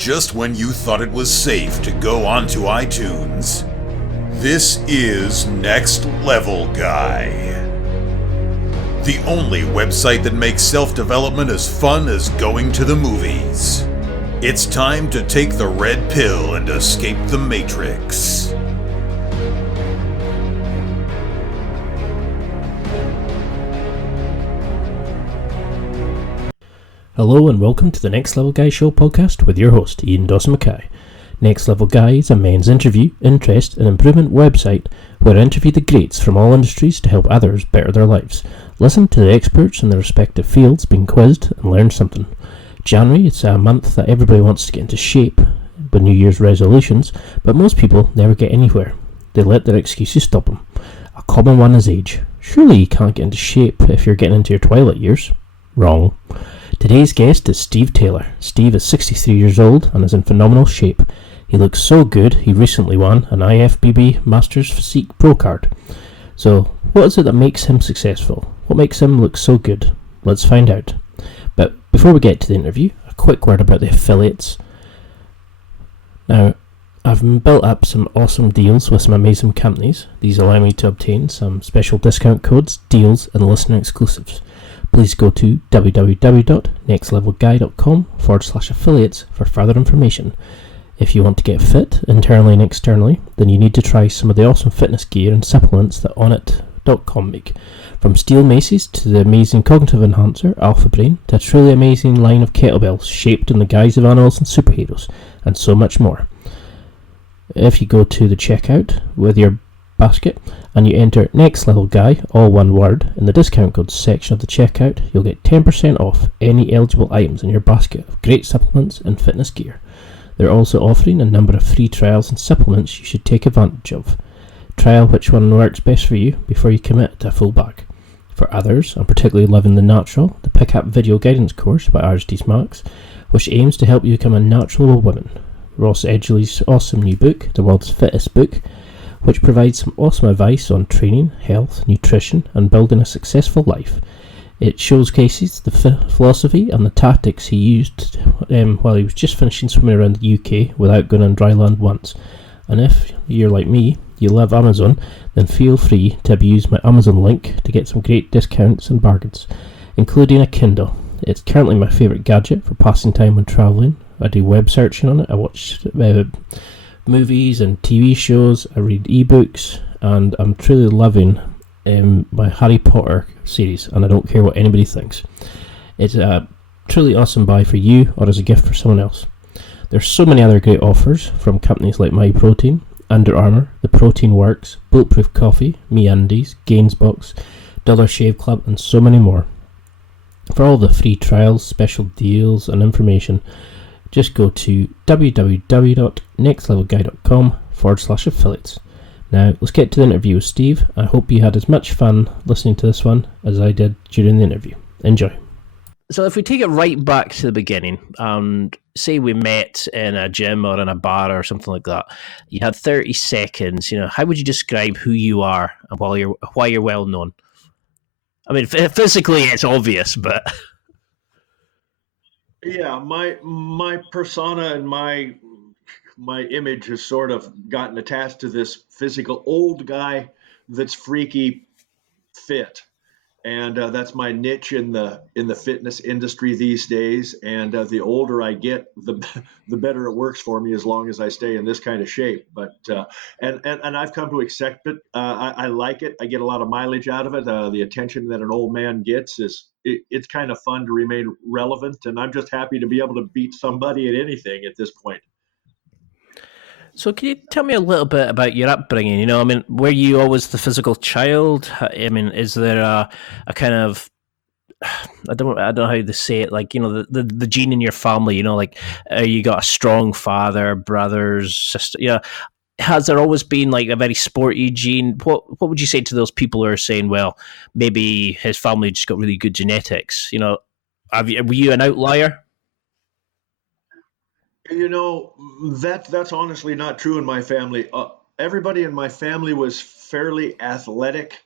just when you thought it was safe to go onto iTunes. This is Next Level Guy, the only website that makes self-development as fun as going to the movies. It's time to take the red pill and escape the Matrix. Hello and welcome to the Next Level Guy Show podcast with your host, Ian Dawson-Mackay. Next Level Guy is a men's interview, interest and improvement website where I interview the greats from all industries to help others better their lives. Listen to the experts in their respective fields being quizzed and learn something. January, it's a month that everybody wants to get into shape with New Year's resolutions, but most people never get anywhere. They let their excuses stop them. A common one is age. Surely you can't get into shape if you're getting into your twilight years. Wrong. Today's guest is Steve Taylor. Steve is 63 years old and is in phenomenal shape. He looks so good, he recently won an IFBB Masters Physique Pro card. So, what is it that makes him successful? What makes him look so good? Let's find out. But before we get to the interview, a quick word about the affiliates. Now, I've built up some awesome deals with some amazing companies. These allow me to obtain some special discount codes, deals and listener exclusives. Please go to www.nextlevelguy.com/affiliates for further information. If you want to get fit, internally and externally, then you need to try some of the awesome fitness gear and supplements that Onnit.com make. From steel maces to the amazing cognitive enhancer, Alpha Brain, to a truly amazing line of kettlebells shaped in the guise of animals and superheroes, and so much more. If you go to the checkout with your basket and you enter Next Level Guy, all one word, in the discount codes section of the checkout, you'll get 10% off any eligible items in your basket of great supplements and fitness gear. They're also offering a number of free trials and supplements you should take advantage of. Trial which one works best for you before you commit to a full bag. For others, I'm particularly loving the Natural, the Pick Up Video Guidance course by Aristides Marks, which aims to help you become a natural woman. Ross Edgley's awesome new book, The World's Fittest Book, which provides some awesome advice on training, health, nutrition and building a successful life. It showcases the philosophy and the tactics he used while he was just finishing swimming around the UK without going on dry land once. And if you're like me, you love Amazon, then feel free to abuse my Amazon link to get some great discounts and bargains, including a Kindle. It's currently my favourite gadget for passing time when travelling. I do web searching on it, I watch movies and TV shows, I read ebooks, and I'm truly loving my Harry Potter series, and I don't care what anybody thinks. It's a truly awesome buy for you or as a gift for someone else. There's so many other great offers from companies like MyProtein, Under Armour, The Protein Works, Bulletproof Coffee, MeUndies, Gainsbox, Dollar Shave Club, and so many more. For all the free trials, special deals and information, just go to www.nextlevelguy.com/affiliates. Now, let's get to the interview with Steve. I hope you had as much fun listening to this one as I did during the interview. Enjoy. So if we take it right back to the beginning, and say we met in a gym or in a bar or something like that, you had 30 seconds, how would you describe who you are and why you're well known? I mean, physically it's obvious, but... Yeah, my persona and my image has sort of gotten attached to this physical old guy that's freaky fit, and that's my niche in the fitness industry these days. And the older I get, the better it works for me, as long as I stay in this kind of shape. But and I've come to accept it. I like it. I get a lot of mileage out of it. The attention that an old man gets it's kind of fun to remain relevant, and I'm just happy to be able to beat somebody at anything at this point. So can you tell me a little bit about your upbringing? Were you always the physical child? Is there a kind of, I don't know how to say it, like, the gene in your family, you got a strong father, brothers, sister, has there always been like a very sporty gene? What would you say to those people who are saying, well, maybe his family just got really good genetics? Were you an outlier? That's honestly not true in my family. Everybody in my family was fairly athletic,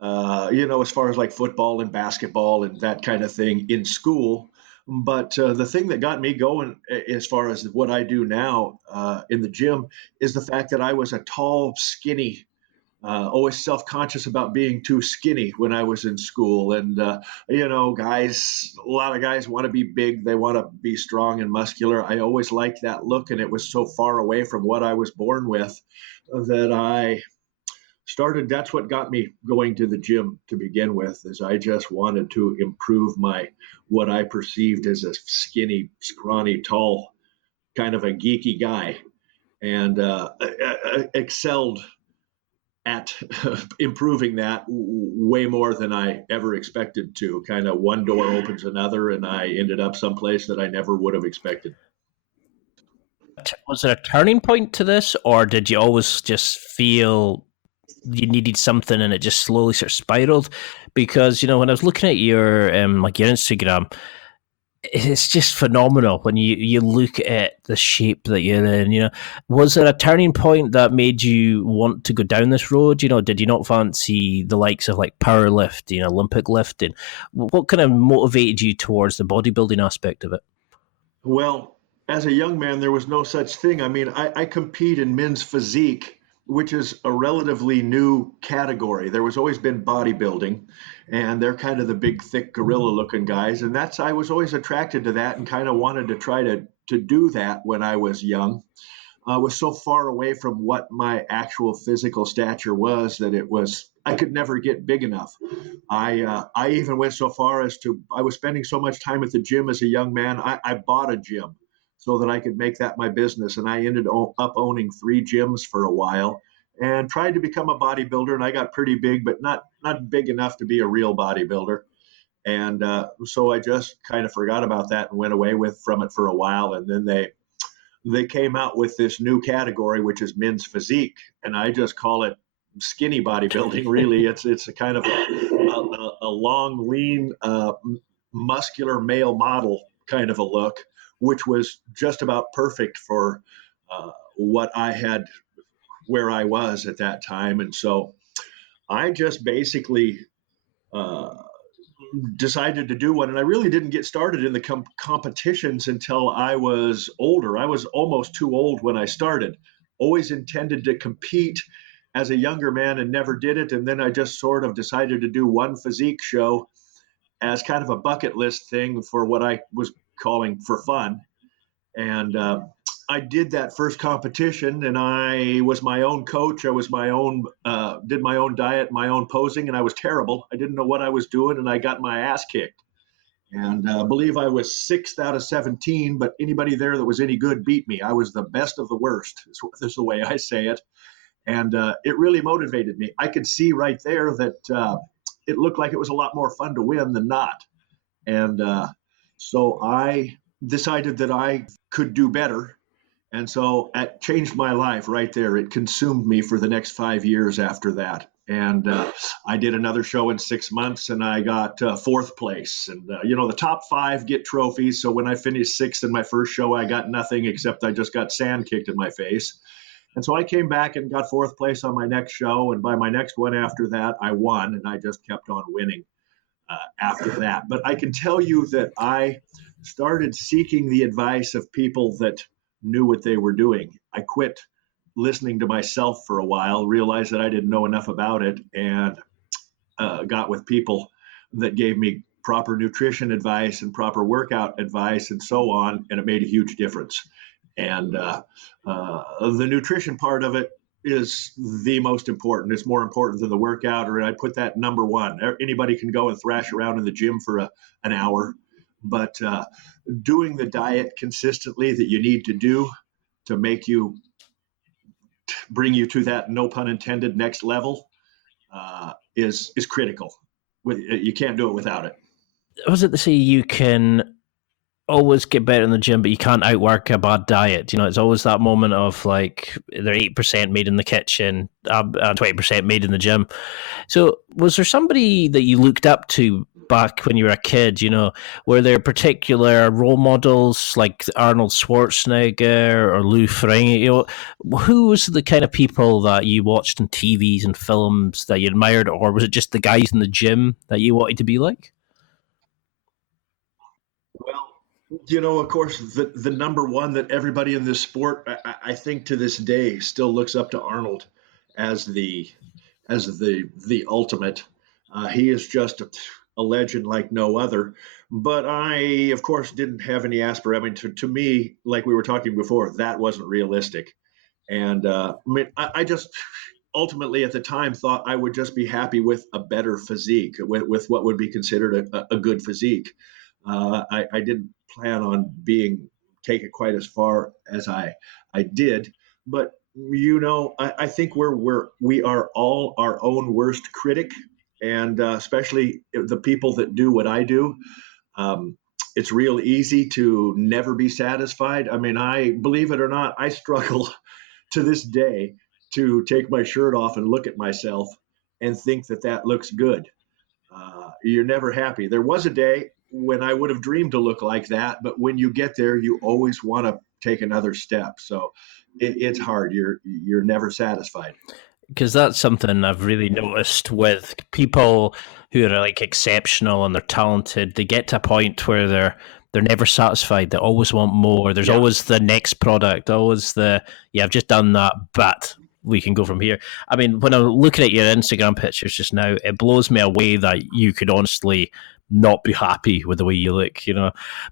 as far as like football and basketball and that kind of thing in school. But the thing that got me going as far as what I do now in the gym is the fact that I was a tall, skinny, always self-conscious about being too skinny when I was in school. And, guys, a lot of guys want to be big. They want to be strong and muscular. I always liked that look, and it was so far away from what I was born with that I started. That's what got me going to the gym to begin with, is I just wanted to improve what I perceived as a skinny, scrawny, tall, kind of a geeky guy, and excelled at improving that way more than I ever expected to. Kind of one door opens another, and I ended up someplace that I never would have expected. Was there a turning point to this, or did you always just feel you needed something and it just slowly sort of spiraled? Because, when I was looking at your your Instagram, it's just phenomenal when you look at the shape that you're in. Was there a turning point that made you want to go down this road? Did you not fancy the likes of like powerlifting, Olympic lifting? What kind of motivated you towards the bodybuilding aspect of it? Well, as a young man, there was no such thing. I mean, I compete in men's physique, which is a relatively new category. There was always been bodybuilding, and they're kind of the big, thick, gorilla-looking guys. And I was always attracted to that and kind of wanted to try to do that when I was young. I was so far away from what my actual physical stature was that I could never get big enough. I even went so far as I was spending so much time at the gym as a young man, I bought a gym so that I could make that my business. And I ended up owning 3 gyms for a while and tried to become a bodybuilder. And I got pretty big, but not big enough to be a real bodybuilder. And so I just kind of forgot about that and went away from it for a while. And then they came out with this new category, which is men's physique. And I just call it skinny bodybuilding. Really, it's a kind of a long, lean, muscular male model kind of a look, which was just about perfect for what I had, where I was at that time. And so I just basically decided to do one. And I really didn't get started in the competitions until I was older. I was almost too old when I started. Always intended to compete as a younger man and never did it. And then I just sort of decided to do one physique show as kind of a bucket list thing for what I was calling for fun. And I did that first competition, and I was my own coach. I was did my own diet, my own posing, and I was terrible. I didn't know what I was doing, and I got my ass kicked. And I believe I was 6th out of 17, but anybody there that was any good beat me. I was the best of the worst, is the way I say it. And it really motivated me. I could see right there that it looked like it was a lot more fun to win than not. And so I decided that I could do better. And so it changed my life right there. It consumed me for the next 5 years after that. And I did another show in 6 months, and I got 4th place. And, the top 5 get trophies. So when I finished 6th in my first show, I got nothing except I just got sand kicked in my face. And so I came back and got 4th place on my next show. And by my next one after that, I won, and I just kept on winning after that. But I can tell you that I started seeking the advice of people that knew what they were doing. I quit listening to myself for a while, realized that I didn't know enough about it, and got with people that gave me proper nutrition advice and proper workout advice and so on, and it made a huge difference. And the nutrition part of it is the most important. It's more important than the workout, or I put that number one. Anybody can go and thrash around in the gym for an hour, but doing the diet consistently that you need to do to bring you to that, no pun intended, next level is critical. You can't do it without it. Was it to say you can always get better in the gym, but you can't outwork a bad diet? It's always that moment of like they're 8% made in the kitchen, 20% made in the gym. So was there somebody that you looked up to back when you were a kid? Were there particular role models like Arnold Schwarzenegger or Lou Ferrigno? Who was the kind of people that you watched in TVs and films that you admired, or was it just the guys in the gym that you wanted to be like? Well, Of course, the number one that everybody in this sport, I think to this day, still looks up to Arnold as the ultimate. He is just a legend like no other. But I, of course, didn't have any aspiration. I mean, to me, like we were talking before, that wasn't realistic. And I just ultimately at the time thought I would just be happy with a better physique, with what would be considered a good physique. I didn't plan on take it quite as far as I did, but I think we are all our own worst critic, and especially the people that do what I do. Um, it's real easy to never be satisfied. I mean, I believe it or not, I struggle to this day to take my shirt off and look at myself and think that that looks good. You're never happy. There was a day when I would have dreamed to look like that, but when you get there, you always want to take another step. So it's hard. You're never satisfied. Because that's something I've really noticed with people who are like exceptional and they're talented. They get to a point where they're never satisfied. They always want more. There's always the next product. Always I've just done that, but we can go from here. I mean, when I'm looking at your Instagram pictures just now, it blows me away that you could honestly not be happy with the way you look,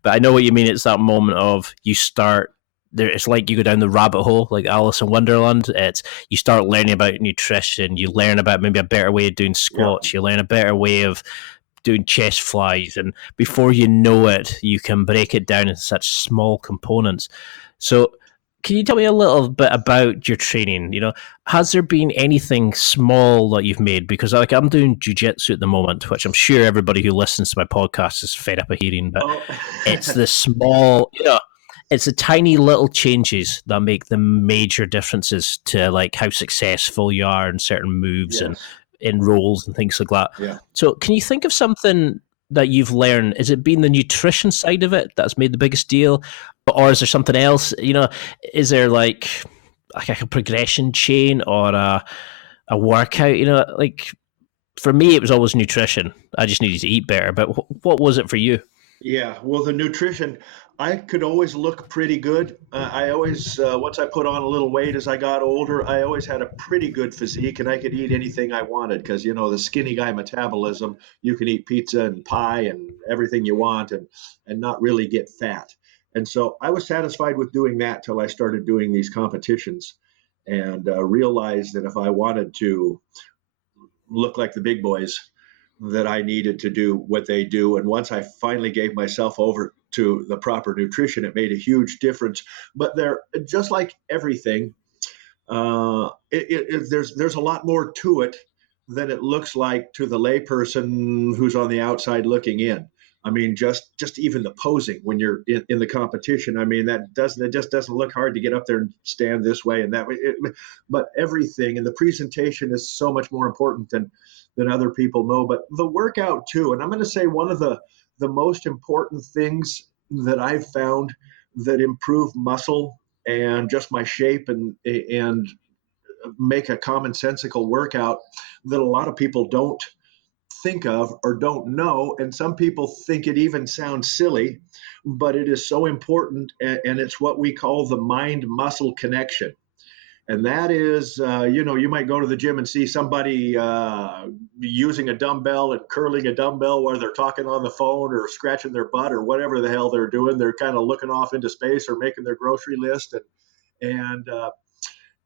But I know what you mean. It's that moment of you start there. It's like you go down the rabbit hole, like Alice in Wonderland. It's you start learning about nutrition. You learn about maybe a better way of doing squats. You learn a better way of doing chest flies, and before you know it, you can break it down into such small components. So can you tell me a little bit about your training? Has there been anything small that you've made? Because like I'm doing jiu-jitsu at the moment, which I'm sure everybody who listens to my podcast is fed up of hearing, but it's the small, it's the tiny little changes that make the major differences to like how successful you are in certain moves and in roles and things like that. Yeah. So can you think of something that you've learned? Is it been the nutrition side of it that's made the biggest deal? Or is there something else? Is there like a progression chain or a workout? Like for me, it was always nutrition. I just needed to eat better. But what was it for you? Yeah, well, the nutrition, I could always look pretty good. I always, once I put on a little weight as I got older, I always had a pretty good physique and I could eat anything I wanted because, the skinny guy metabolism, you can eat pizza and pie and everything you want and not really get fat. And so I was satisfied with doing that till I started doing these competitions and realized that if I wanted to look like the big boys, that I needed to do what they do. And once I finally gave myself over to the proper nutrition, it made a huge difference. But there, just like everything, there's a lot more to it than it looks like to the layperson who's on the outside looking in. I mean, just even the posing when you're in the competition. I mean, it just doesn't look hard to get up there and stand this way and that way. But everything and the presentation is so much more important than other people know. But the workout too, and I'm going to say one of the most important things that I've found that improve muscle and just my shape and make a commonsensical workout that a lot of people don't think of or don't know, and some people think it even sounds silly, but it is so important, and it's what we call the mind muscle connection. And that is, you might go to the gym and see somebody using a dumbbell and curling a dumbbell while they're talking on the phone or scratching their butt or whatever the hell they're doing. They're kind of looking off into space or making their grocery list, and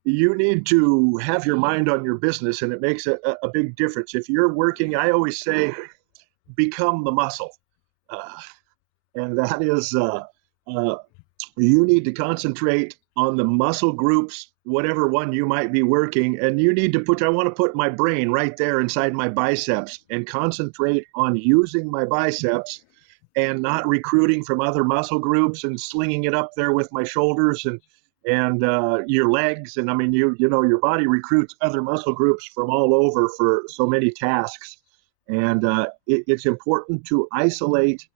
you need to have your mind on your business, and it makes a big difference. If you're working, I always say, become the muscle. And that is, you need to concentrate on the muscle groups, whatever one you might be working. And you need to I want to put my brain right there inside my biceps and concentrate on using my biceps and not recruiting from other muscle groups and slinging it up there with my shoulders and your legs. And I mean, your body recruits other muscle groups from all over for so many tasks. And it's important to isolate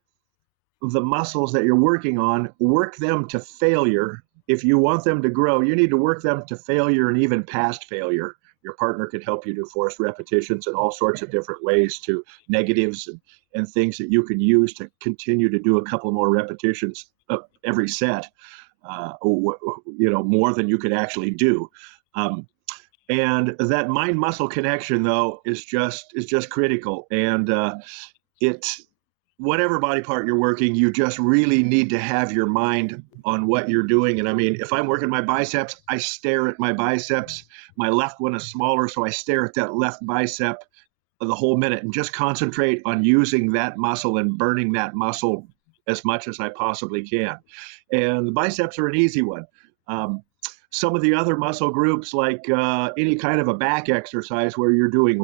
the muscles that you're working on, work them to failure. If you want them to grow, you need to work them to failure and even past failure. Your partner could help you do forced repetitions and all sorts of different ways to negatives and things that you can use to continue to do a couple more repetitions every set, more than you could actually do. And that mind muscle connection, though, is just critical. And whatever body part you're working, you just really need to have your mind on what you're doing. And I mean, if I'm working my biceps, I stare at my biceps. My left one is smaller, so I stare at that left bicep the whole minute and just concentrate on using that muscle and burning that muscle as much as I possibly can. And the biceps are an easy one. Some of the other muscle groups, like any kind of a back exercise where you're doing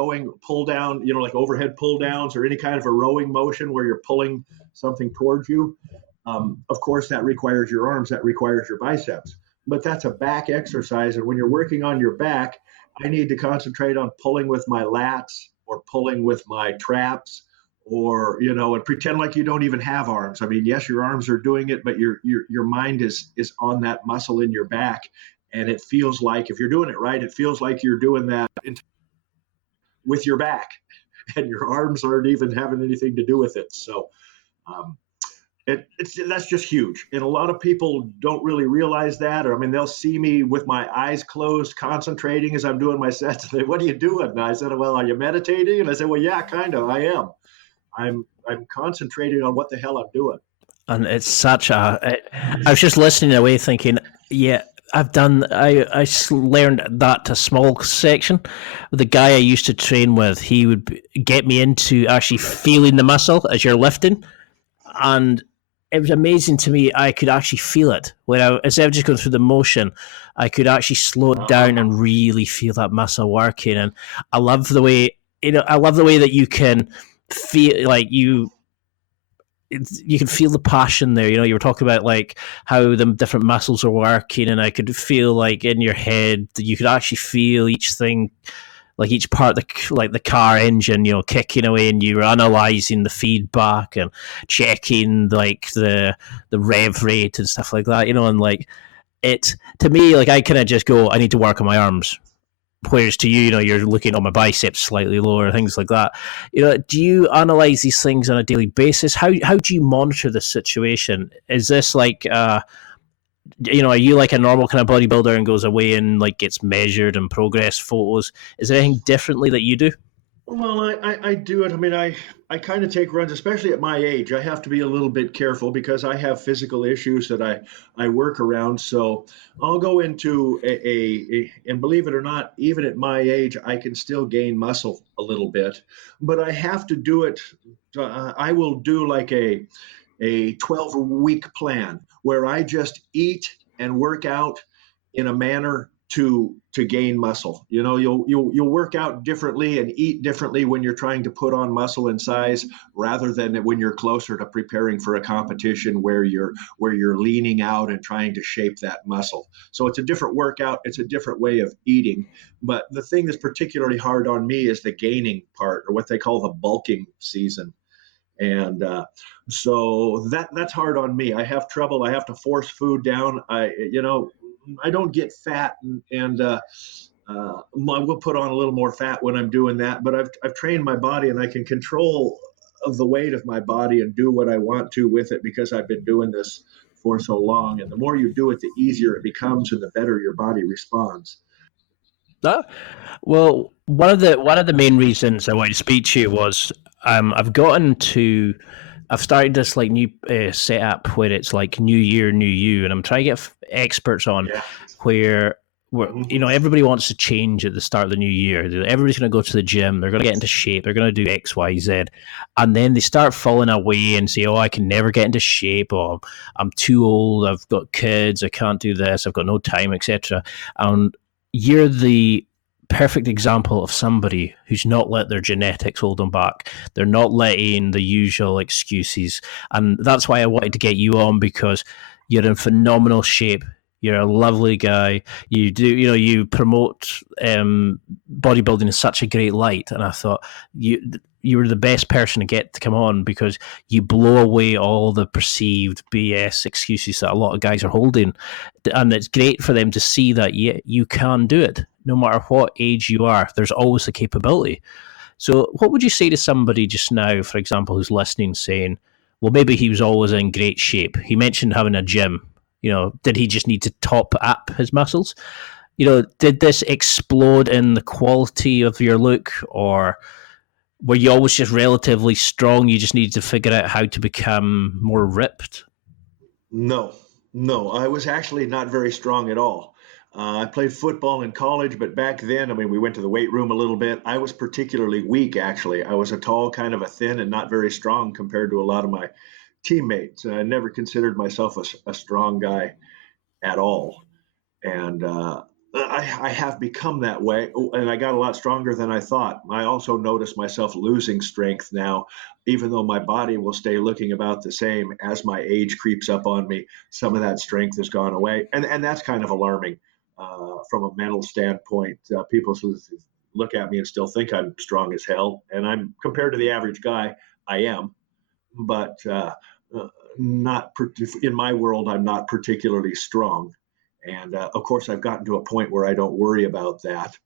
rowing pull down, like overhead pull downs, or any kind of a rowing motion where you're pulling something towards you. Of course, that requires your arms, that requires your biceps, but that's a back exercise. And when you're working on your back, I need to concentrate on pulling with my lats or pulling with my traps, or, and pretend like you don't even have arms. I mean, yes, your arms are doing it, but your mind is on that muscle in your back. And it feels like, if you're doing it right, it feels like you're doing that with your back, and your arms aren't even having anything to do with it. So that's just huge. And a lot of people don't really realize that, or, I mean, they'll see me with my eyes closed, concentrating as I'm doing my sets. And they, what are you doing? And I said, well, are you meditating? And I said, well, yeah, kind of, I am. I'm concentrating on what the hell I'm doing. And it's such I was just listening away thinking, yeah, I learned that to a small section. The guy I used to train with, he would get me into actually feeling the muscle as you're lifting. And it was amazing to me. I could actually feel it. Instead of just going through the motion, I could actually slow it down and really feel that muscle working. And I love the way, that you can feel like you can feel the passion there. You were talking about like how the different muscles are working, and I could feel like in your head that you could actually feel each thing, like each part, like the car engine, kicking away, and you were analyzing the feedback and checking like the rev rate and stuff like that, and like it, to me, like I kind of just go, I need to work on my arms. Whereas to you, you're looking at my biceps slightly lower, things like that. Do you analyze these things on a daily basis? How do you monitor the situation? Is this like, are you like a normal kind of bodybuilder and goes away and like gets measured and progress photos? Is there anything differently that you do? Well, I do it. I mean, I kind of take runs, especially at my age. I have to be a little bit careful because I have physical issues that I work around. So I'll go into and believe it or not, even at my age, I can still gain muscle a little bit, but I have to do it. I will do like a 12-week plan where I just eat and work out in a manner to gain muscle. You'll work out differently and eat differently when you're trying to put on muscle and size, rather than when you're closer to preparing for a competition where you're leaning out and trying to shape that muscle. So it's a different workout. It's a different way of eating. But the thing that's particularly hard on me is the gaining part, or what they call the bulking season. And so that's hard on me. I have trouble. I have to force food down. I don't get fat, and I will put on a little more fat when I'm doing that. But I've trained my body, and I can control the weight of my body and do what I want to with it because I've been doing this for so long. And the more you do it, the easier it becomes, and the better your body responds. Well, one of the main reasons I wanted to speak to you was I've started this like new setup where it's like new year, new you, and I'm trying to get experts on where everybody wants to change at the start of the new year. Everybody's going to go to the gym. They're going to get into shape. They're going to do X, Y, Z, and then they start falling away and say, "Oh, I can never get into shape. Or I'm too old. I've got kids. I can't do this. I've got no time, etc." And you're the perfect example of somebody who's not let their genetics hold them back. They're not letting the usual excuses. And that's why I wanted to get you on, because you're in phenomenal shape. You're a lovely guy. You promote bodybuilding in such a great light. And I thought you were the best person to get to come on, because you blow away all the perceived BS excuses that a lot of guys are holding. And it's great for them to see that you can do it. no matter what age you are, there's always the capability. So what would you say to somebody just now, for example, who's listening, saying, well, maybe he was always in great shape. He mentioned having a gym. Did he just need to top up his muscles? Did this explode in the quality of your look, or were you always just relatively strong? You just needed to figure out how to become more ripped? No, I was actually not very strong at all. I played football in college, but back then, I mean, we went to the weight room a little bit. I was particularly weak, actually. I was a tall, kind of a thin, and not very strong compared to a lot of my teammates. I never considered myself a strong guy at all. And I have become that way, and I got a lot stronger than I thought. I also notice myself losing strength now, even though my body will stay looking about the same as my age creeps up on me. Some of that strength has gone away, and that's kind of alarming from a mental standpoint. People look at me and still think I'm strong as hell, and I'm compared to the average guy, I am, but not in my world. I'm not particularly strong. And of course, I've gotten to a point where I don't worry about that.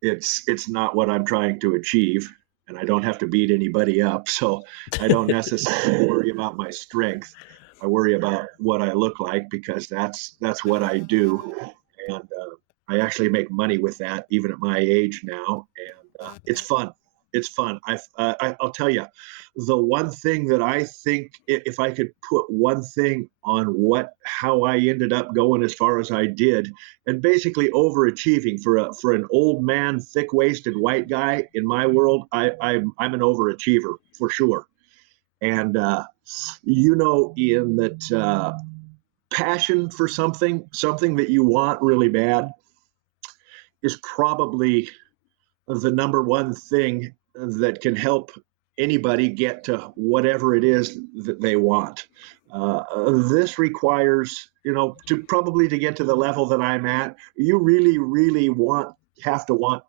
It's not what I'm trying to achieve, and I don't have to beat anybody up. So I don't necessarily worry about my strength. I worry about what I look like, because that's what I do, and I actually make money with that even at my age now, and it's fun. It's fun. I'll tell you, the one thing that I think, if I could put one thing on how I ended up going as far as I did, and basically overachieving for an old man, thick-waisted white guy in my world, I'm an overachiever for sure. And in that passion for something that you want really bad is probably the number one thing that can help anybody get to whatever it is that they want. This requires, to get to the level that I'm at, you really, really have to want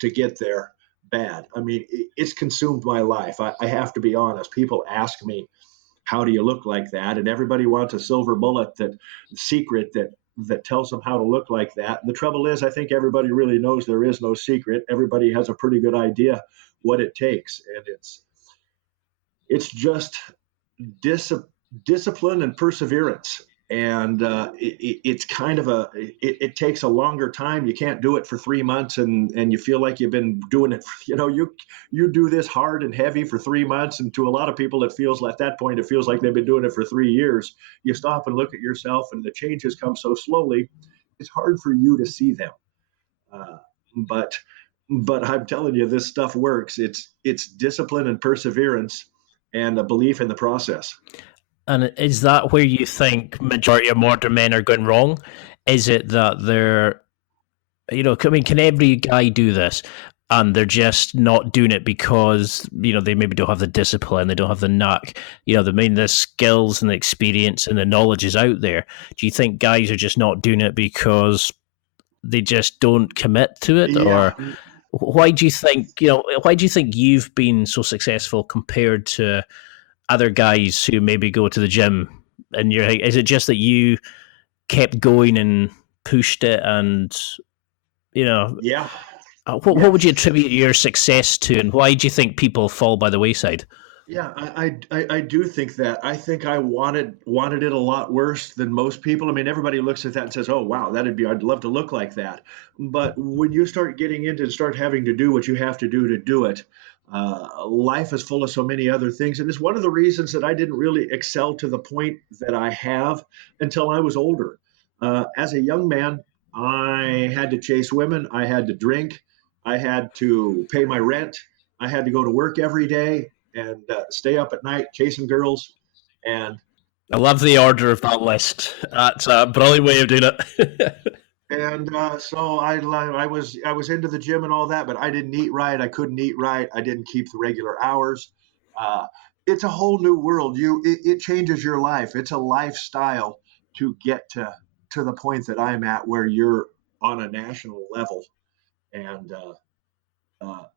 to get there bad. I mean, it's consumed my life. I have to be honest. People ask me, how do you look like that? And everybody wants a silver bullet, that secret that tells them how to look like that. The trouble is, I think everybody really knows there is no secret. Everybody has a pretty good idea what it takes, and it's just discipline and perseverance. And it's kind of it takes a longer time. You can't do it for 3 months and you feel like you've been doing it. You do this hard and heavy for 3 months, and to a lot of people, at that point, it feels like they've been doing it for 3 years. You stop and look at yourself, and the changes come so slowly, it's hard for you to see them. But I'm telling you, this stuff works. It's discipline and perseverance and a belief in the process. And is that where you think majority of modern men are going wrong? Is it that they're, can every guy do this, and they're just not doing it because, they maybe don't have the discipline, they don't have the knack, the skills and the experience and the knowledge is out there. Do you think guys are just not doing it because they just don't commit to it? Yeah. Or why do you think you've been so successful compared to other guys who maybe go to the gym? And is it just that you kept going and pushed it, and Yeah. What would you attribute your success to, and why do you think people fall by the wayside? Yeah, I do think that. I think I wanted it a lot worse than most people. I mean, everybody looks at that and says, "Oh, wow, I'd love to look like that." But when you start getting into and start having to do what you have to do it, life is full of so many other things, and it's one of the reasons that I didn't really excel to the point that I have until I was older. As a young man, I had to chase women, I had to drink, I had to pay my rent, I had to go to work every day, and stay up at night chasing girls. And I love the order of that list. That's a brilliant way of doing it. and so I was into the gym and all that, but I didn't eat right. I couldn't eat right. I didn't keep the regular hours. It's a whole new world. It changes your life. It's a lifestyle to get to the point that I'm at, where you're on a national level, and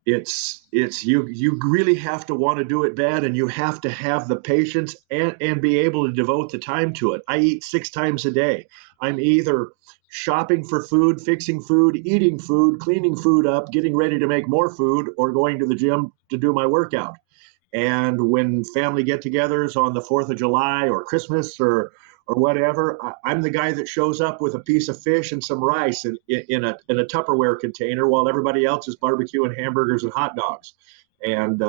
it's you really have to want to do it bad, and you have to have the patience and be able to devote the time to it. I eat 6 times a day. I'm either shopping for food, fixing food, eating food, cleaning food up, getting ready to make more food, or going to the gym to do my workout. And when family get-togethers on the 4th of July or Christmas or whatever, I'm the guy that shows up with a piece of fish and some rice in a Tupperware container while everybody else is barbecuing hamburgers and hot dogs. And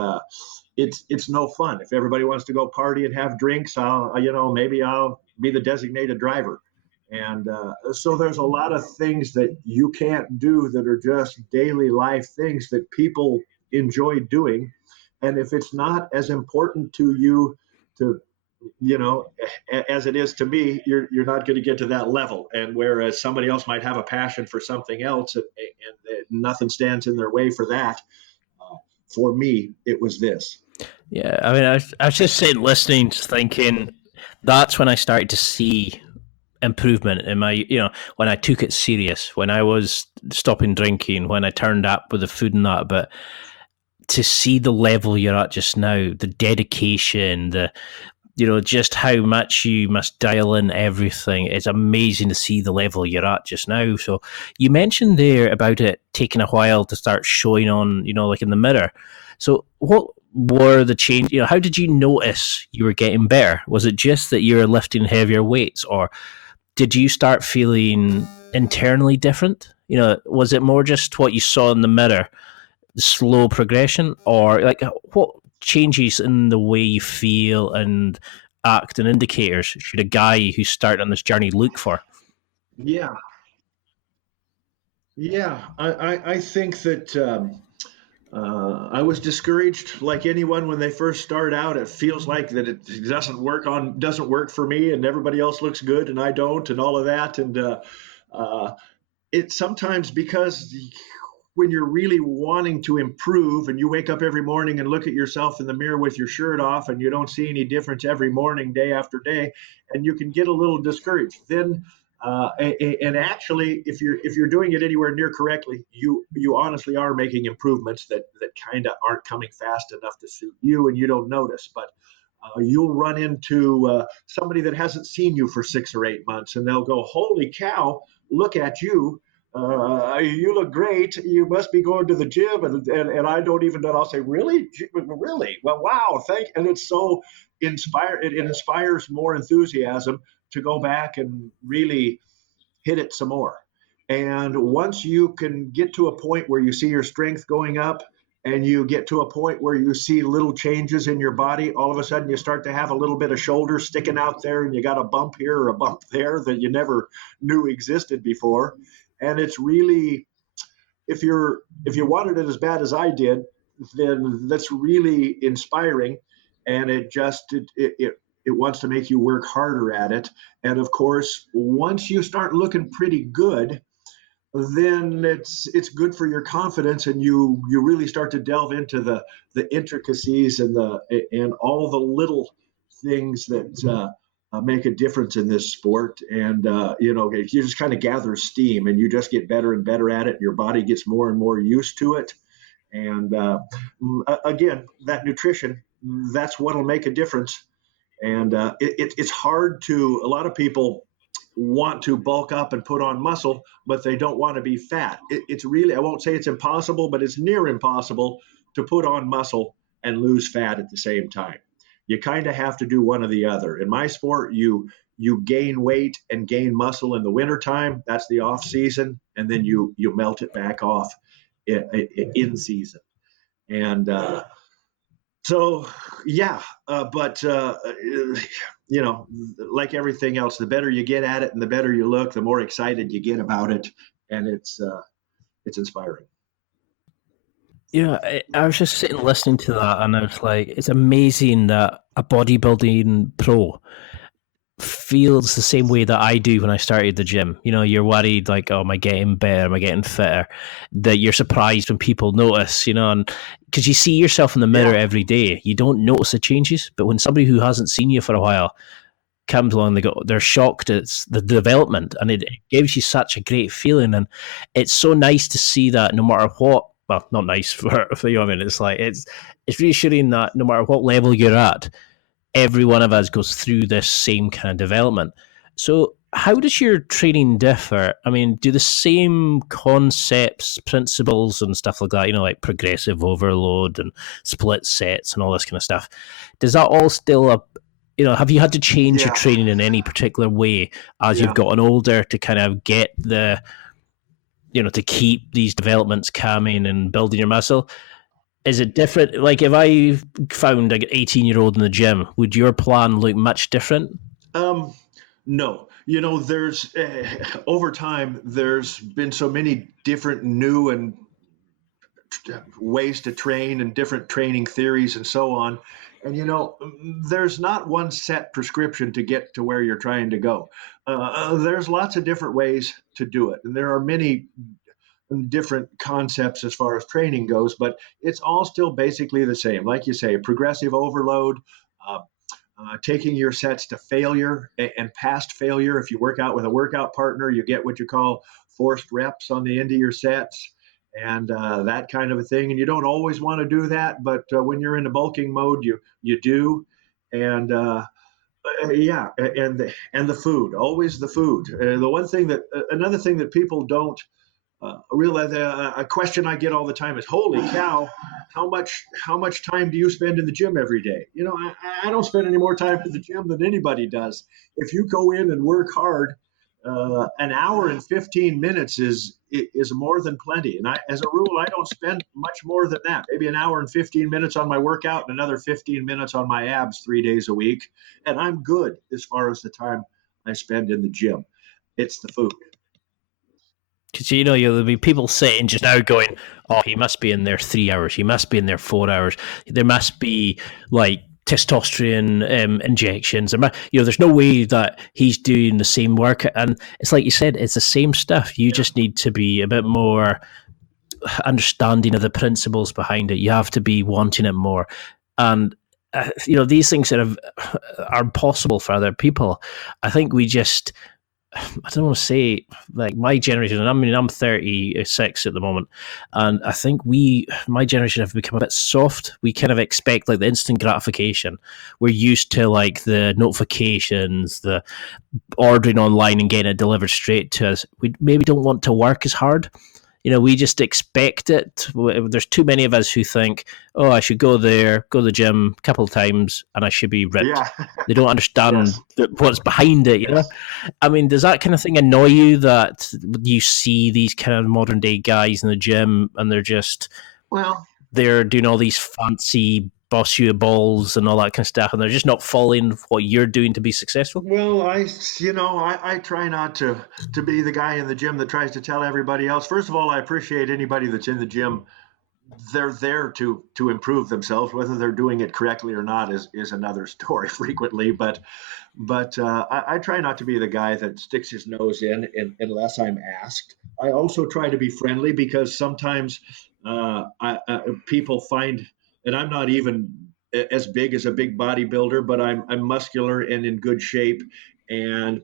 it's no fun. If everybody wants to go party and have drinks, maybe I'll be the designated driver. And so there's a lot of things that you can't do that are just daily life things that people enjoy doing. And if it's not as important to you to, as it is to me, you're not going to get to that level. And whereas somebody else might have a passion for something else and nothing stands in their way for that, for me, it was this. Yeah, I mean, I was just sitting listening, just thinking, that's when I started to see improvement in my, when I took it serious, when I was stopping drinking, when I turned up with the food and that. But to see the level you're at just now, the dedication, just how much you must dial in everything, it's amazing to see the level you're at just now. So you mentioned there about it taking a while to start showing on, like in the mirror. So what were the change? How did you notice you were getting better? Was it just that you were lifting heavier weights, or did you start feeling internally different? Was it more just what you saw in the mirror, the slow progression, or like what changes in the way you feel and act and indicators should a guy who's starting on this journey look for? Yeah. I think that I was discouraged like anyone when they first start out. It feels like that it doesn't work for me, and everybody else looks good and I don't, and all of that. And it's sometimes because when you're really wanting to improve and you wake up every morning and look at yourself in the mirror with your shirt off and you don't see any difference every morning, day after day, and you can get a little discouraged. Then and actually, if you're doing it anywhere near correctly, you honestly are making improvements that kind of aren't coming fast enough to suit you, and you don't notice. But you'll run into somebody that hasn't seen you for 6 or 8 months, and they'll go, "Holy cow, look at you. You look great. You must be going to the gym." And I don't even know. I'll say, "Really? Really? Well, wow, thank." And it's so inspired. It inspires more enthusiasm to go back and really hit it some more. And once you can get to a point where you see your strength going up, and you get to a point where you see little changes in your body, all of a sudden you start to have a little bit of shoulder sticking out there, and you got a bump here or a bump there that you never knew existed before. And it's really, if you wanted it as bad as I did, then that's really inspiring. And it wants to make you work harder at it. And of course, once you start looking pretty good, then it's good for your confidence, and you really start to delve into the intricacies and all the little things that make a difference in this sport. And you just kind of gather steam, and you just get better and better at it, and your body gets more and more used to it. And again, that nutrition, that's what'll make a difference. And it's hard to, a lot of people want to bulk up and put on muscle, but they don't want to be fat. It's really, I won't say it's impossible, but it's near impossible to put on muscle and lose fat at the same time. You kind of have to do one or the other. In my sport, you gain weight and gain muscle in the wintertime. That's the off season. And then you melt it back off in season. And so, yeah, but like everything else, the better you get at it and the better you look, the more excited you get about it, and it's inspiring. I was just sitting listening to that, and I was like, it's amazing that a bodybuilding pro feels the same way that I do when I started the gym. You're worried like, oh, am I getting better? Am I getting fitter? That you're surprised when people notice, and because you see yourself in the mirror every day, you don't notice the changes. But when somebody who hasn't seen you for a while comes along, they're shocked at the development, and it gives you such a great feeling. And it's so nice to see that no matter what, well, not nice for you. I mean, it's like, it's reassuring that no matter what level you're at, every one of us goes through this same kind of development. So how does your training differ? I mean, do the same concepts, principles, and stuff like that, like progressive overload and split sets and all this kind of stuff, does that all still have you had to change your training in any particular way as you've gotten older to kind of get to keep these developments coming and building your muscle? Is it different? Like, if I found an 18-year-old in the gym, would your plan look much different? No, there's over time, there's been so many different new and ways to train and different training theories and so on. And there's not one set prescription to get to where you're trying to go. There's lots of different ways to do it. And there are many different concepts as far as training goes, but it's all still basically the same. Like you say, progressive overload, taking your sets to failure and past failure. If you work out with a workout partner, you get what you call forced reps on the end of your sets and that kind of a thing. And you don't always want to do that, but when you're in the bulking mode, you do. And and the food, always the food. Another thing that people don't realize, a question I get all the time is, holy cow, how much time do you spend in the gym every day? I don't spend any more time in the gym than anybody does. If you go in and work hard, an hour and 15 minutes is more than plenty. And as a rule, I don't spend much more than that. Maybe an hour and 15 minutes on my workout and another 15 minutes on my abs 3 days a week. And I'm good as far as the time I spend in the gym. It's the food. Because there'll be people sitting just now going, "Oh, he must be in there 3 hours. He must be in there 4 hours. There must be like testosterone injections. There's no way that he's doing the same work." And it's like you said, it's the same stuff. You just need to be a bit more understanding of the principles behind it. You have to be wanting it more, and these things that are possible for other people. I think we just. I don't want to say like my generation, and I'm 36 at the moment, and I think my generation have become a bit soft. We kind of expect like the instant gratification. We're used to like the notifications, the ordering online and getting it delivered straight to us. We maybe don't want to work as hard. We just expect it. There's too many of us who think, "Oh, I should go there, go to the gym a couple of times, and I should be ripped." Yeah. They don't understand what's behind it. I mean, does that kind of thing annoy you that you see these kind of modern day guys in the gym and they're doing all these fancy boss you balls and all that kind of stuff, and they're just not following what you're doing to be successful? Well, I try not to be the guy in the gym that tries to tell everybody else. First of all, I appreciate anybody that's in the gym. They're there to improve themselves. Whether they're doing it correctly or not is another story frequently. But I try not to be the guy that sticks his nose in unless I'm asked. I also try to be friendly because sometimes people find, and I'm not even as big as a big bodybuilder, but I'm muscular and in good shape, and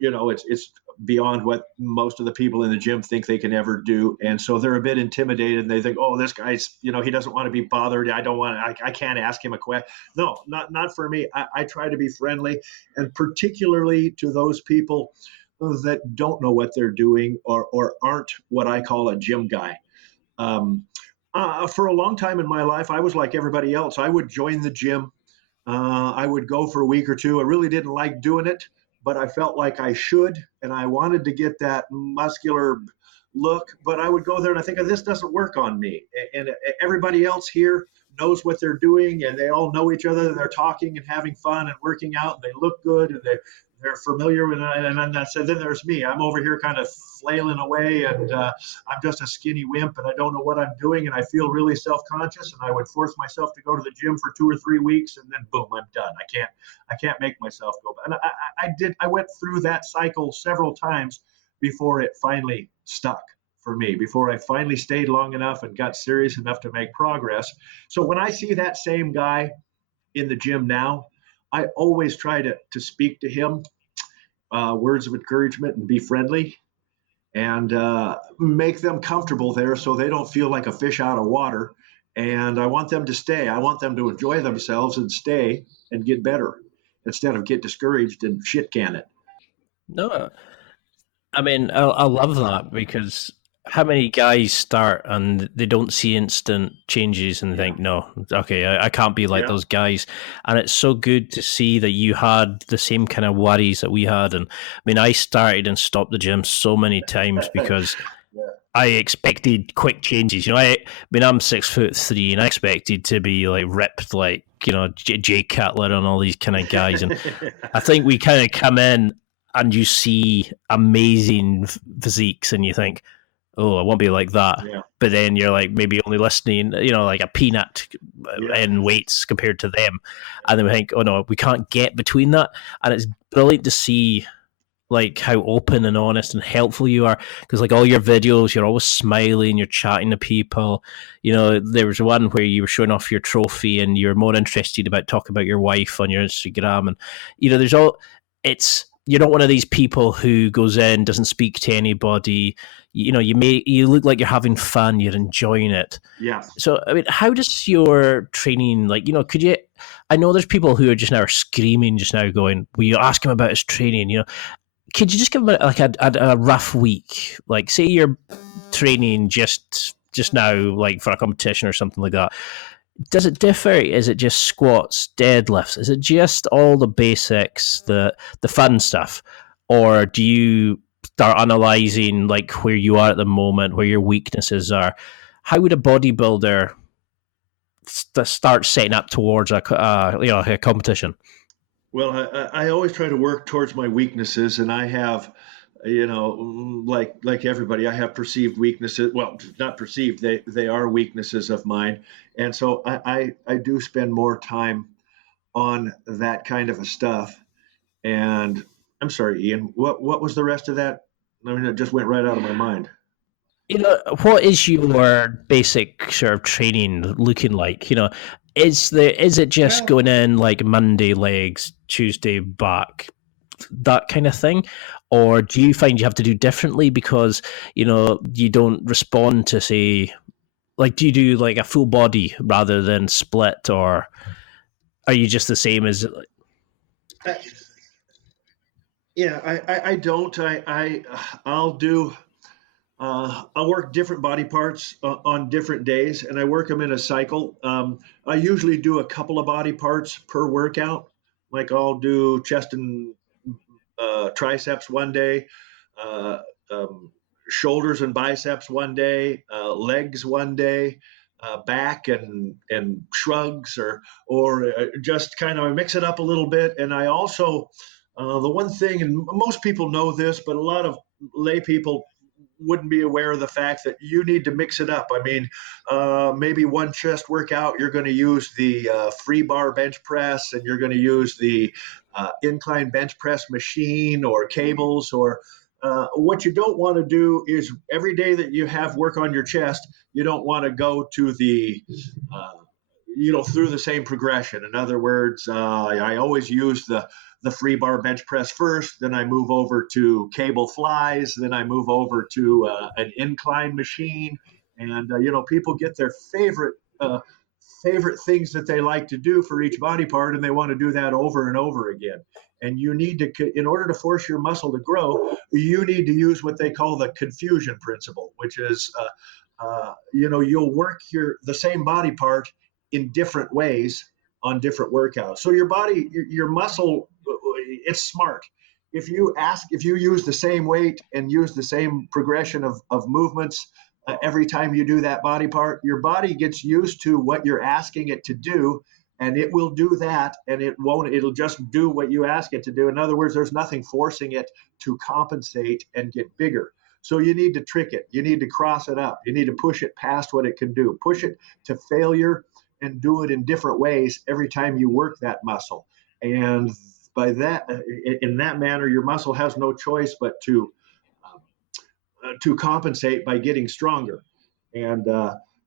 it's beyond what most of the people in the gym think they can ever do, and so they're a bit intimidated. And they think, "Oh, this guy's he doesn't want to be bothered. I can't ask him a question." No, not for me. I try to be friendly, and particularly to those people that don't know what they're doing or aren't what I call a gym guy. For a long time in my life, I was like everybody else. I would join the gym. I would go for a week or two. I really didn't like doing it, but I felt like I should, and I wanted to get that muscular look. But I would go there and I think, this doesn't work on me. And everybody else here knows what they're doing, and they all know each other. And they're talking and having fun and working out, and they look good, and they're familiar. And I said, then there's me. I'm over here kind of flailing away, and I'm just a skinny wimp, and I don't know what I'm doing, and I feel really self-conscious. And I would force myself to go to the gym for 2 or 3 weeks, and then boom, I'm done. I can't make myself go. And I went through that cycle several times before it finally stuck for me, before I finally stayed long enough and got serious enough to make progress. So when I see that same guy in the gym now, I always try to speak to him words of encouragement and be friendly and make them comfortable there so they don't feel like a fish out of water. And I want them to stay. I want them to enjoy themselves and stay and get better instead of get discouraged and shit can it. No, I mean, I love that because how many guys start and they don't see instant changes and think, no, okay, I can't be like Yeah. those guys. And it's so good to see that you had the same kind of worries that we had. And I mean, I started and stopped the gym so many times because Yeah. I expected quick changes. You know, I mean, I'm 6'3", and I expected to be like ripped, like Jay Cutler and all these kind of guys. And I think we kind of come in and you see amazing physiques, and you think, "Oh, I won't be like that." Yeah. But then you're like maybe only listening, like a peanut Yeah. in weights compared to them, and then we think, "Oh no, we can't get between that." And it's brilliant to see like how open and honest and helpful you are, because like all your videos, you're always smiling, you're chatting to people. There was one where you were showing off your trophy and you're more interested about talking about your wife on your Instagram. And there's all it's you're not one of these people who goes in, doesn't speak to anybody. You look like you're having fun, you're enjoying it. Yeah. So I mean, how does your training, like, could you, I know there's people who are just now screaming just now going, will you ask him about his training? Could you just give them like a rough week? Like, say you're training just now, like for a competition or something like that. Does it differ? Is it just squats, deadlifts? Is it just all the basics, the fun stuff, or do you start analyzing like where you are at the moment, where your weaknesses are? How would a bodybuilder start setting up towards a competition? Well, I always try to work towards my weaknesses, and I have, like everybody, I have perceived weaknesses. Well, not perceived; they are weaknesses of mine, and so I do spend more time on that kind of a stuff. And I'm sorry, Ian. What was the rest of that? I mean, it just went right out of my mind. What is your basic sort of training looking like? Is it just Well, going in like Monday legs, Tuesday back, that kind of thing? Or do you find you have to do differently because, you don't respond to, say, like, do you do like a full body rather than split, or are you just the same as? I, yeah, I don't. I'll do. I'll work different body parts on different days, and I work them in a cycle. I usually do a couple of body parts per workout. Like I'll do chest and triceps one day, uh, um, shoulders and biceps one day, legs one day, back and shrugs, or just kind of mix it up a little bit. And I also the one thing, and most people know this, but a lot of lay people wouldn't be aware of the fact that you need to mix it up. I mean, maybe one chest workout, you're going to use the free bar bench press, and you're going to use the incline bench press machine or cables. Or what you don't want to do is every day that you have work on your chest, you don't want to go to the through the same progression. In other words, I always use the free bar bench press first, then I move over to cable flies, then I move over to an incline machine, and people get their favorite things that they like to do for each body part, and they want to do that over and over again. And you need to, in order to force your muscle to grow, you need to use what they call the confusion principle, which is, you'll work the same body part in different ways on different workouts. So your body, your muscle, it's smart. If you use the same weight and use the same progression of movements every time you do that body part, your body gets used to what you're asking it to do, and it will do that, and it'll just do what you ask it to do. In other words, there's nothing forcing it to compensate and get bigger. So you need to trick it. You need to cross it up. You need to push it past what it can do. Push it to failure and do it in different ways every time you work that muscle. And by that, in that manner, your muscle has no choice but to compensate by getting stronger. And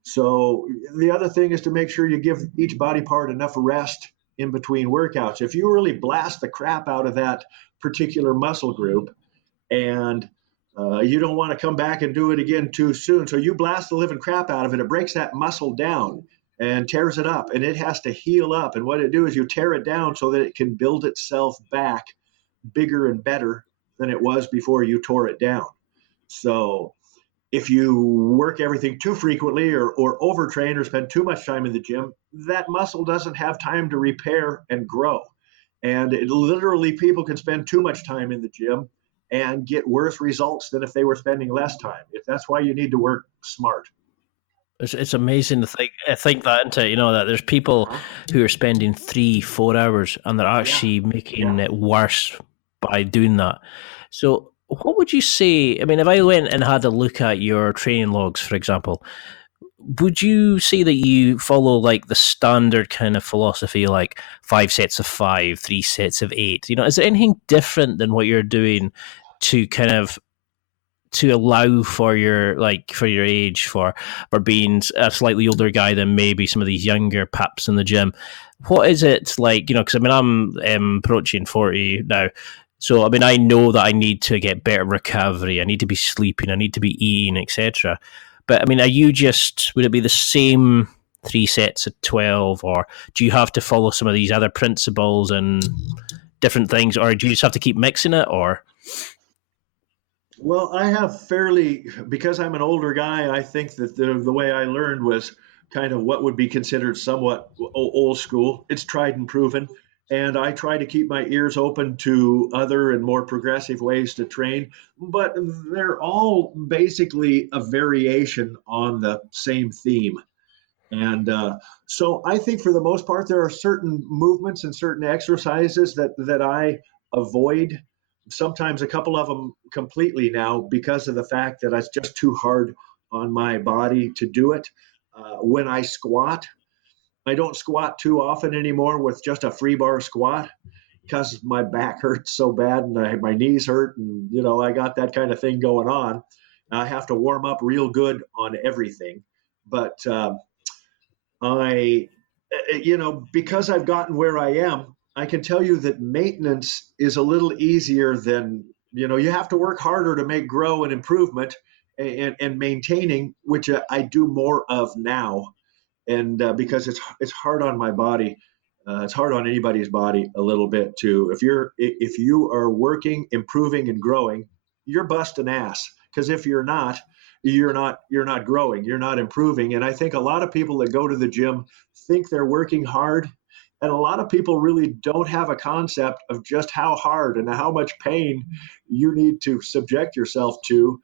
so the other thing is to make sure you give each body part enough rest in between workouts. If you really blast the crap out of that particular muscle group, and you don't want to come back and do it again too soon, so you blast the living crap out of it, it breaks that muscle down and tears it up, and it has to heal up. And what it do is you tear it down so that it can build itself back bigger and better than it was before you tore it down. So if you work everything too frequently or overtrain or spend too much time in the gym, that muscle doesn't have time to repair and grow. And literally, people can spend too much time in the gym and get worse results than if they were spending less time. That's why you need to work smart. It's amazing to think that into, that there's people who are spending 3-4 hours and they're actually making it worse by doing that. So what would you say? I mean, if I went and had a look at your training logs, for example, would you say that you follow like the standard kind of philosophy, like 5 sets of 5, 3 sets of 8? Is there anything different than what you're doing to kind of to allow for your age, for being a slightly older guy than maybe some of these younger paps in the gym? What is it like? Because I mean, I'm approaching 40 now. So, I mean, I know that I need to get better recovery. I need to be sleeping. I need to be eating, etc. But, I mean, would it be the same 3 sets of 12, or do you have to follow some of these other principles and different things, or do you just have to keep mixing it, or? Well, because I'm an older guy, I think that the way I learned was kind of what would be considered somewhat old school. It's tried and proven. And I try to keep my ears open to other and more progressive ways to train, but they're all basically a variation on the same theme. And so I think for the most part, there are certain movements and certain exercises that I avoid, sometimes a couple of them completely now, because of the fact that it's just too hard on my body to do it. When I squat, I don't squat too often anymore with just a free bar squat because my back hurts so bad and my knees hurt, and I got that kind of thing going on. I have to warm up real good on everything. But because I've gotten where I am, I can tell you that maintenance is a little easier than, you have to work harder to make grow and improvement and maintaining, which I do more of now. And because it's hard on my body, it's hard on anybody's body a little bit too. If you are working, improving, and growing, you're busting ass. Because if you're not growing, you're not improving. And I think a lot of people that go to the gym think they're working hard, and a lot of people really don't have a concept of just how hard and how much pain you need to subject yourself to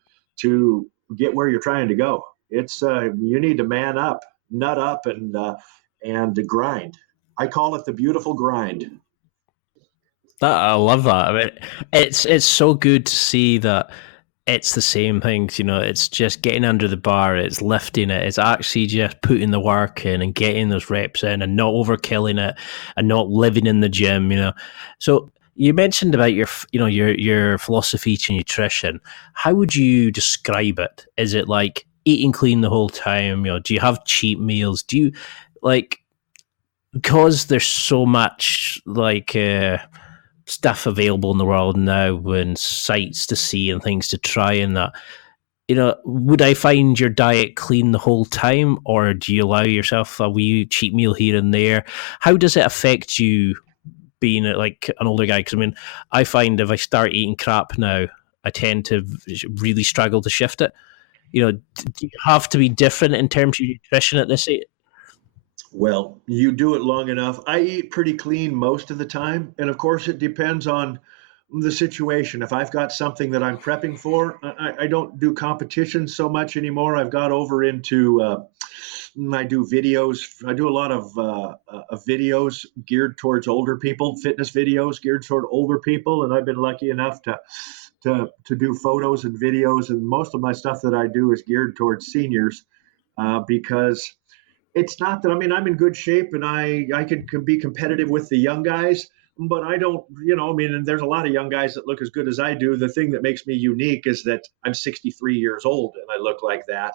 get where you're trying to go. It's you need to man up, nut up, and grind. I call it the beautiful grind. I love that. I mean, it's so good to see that it's the same things. It's just getting under the bar, it's lifting it, it's actually just putting the work in and getting those reps in and not overkilling it and not living in the gym. So you mentioned about your philosophy to nutrition. How would you describe it? Is it like eating clean the whole time? Do you have cheat meals? Do you because there's so much stuff available in the world now and sites to see and things to try and that, would I find your diet clean the whole time, or do you allow yourself a wee cheat meal here and there? How does it affect you being like an older guy? Because I mean, I find if I start eating crap now, I tend to really struggle to shift it. Do you have to be different in terms of nutrition at this age? Well, you do it long enough. I eat pretty clean most of the time. And of course, it depends on the situation. If I've got something that I'm prepping for, I don't do competitions so much anymore. I've got over into, I do videos. I do a lot of videos geared towards older people, fitness videos geared toward older people. And I've been lucky enough to do photos and videos. And most of my stuff that I do is geared towards seniors because it's not that, I mean, I'm in good shape and I can be competitive with the young guys, but I don't, and there's a lot of young guys that look as good as I do. The thing that makes me unique is that I'm 63 years old and I look like that.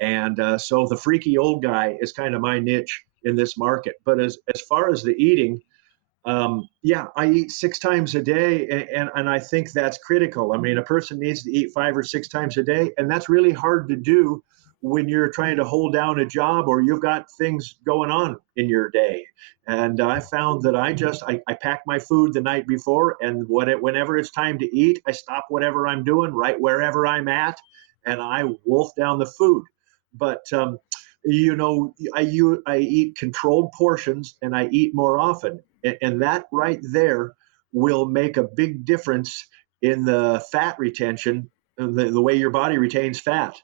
And so the freaky old guy is kind of my niche in this market. But as far as the eating, I eat 6 times a day, and I think that's critical. I mean, a person needs to eat 5 or 6 times a day, and that's really hard to do when you're trying to hold down a job or you've got things going on in your day. And I found that I pack my food the night before, and whenever it's time to eat, I stop whatever I'm doing right wherever I'm at, and I wolf down the food. But I eat controlled portions and I eat more often, and that right there will make a big difference in the fat retention, the way your body retains fat.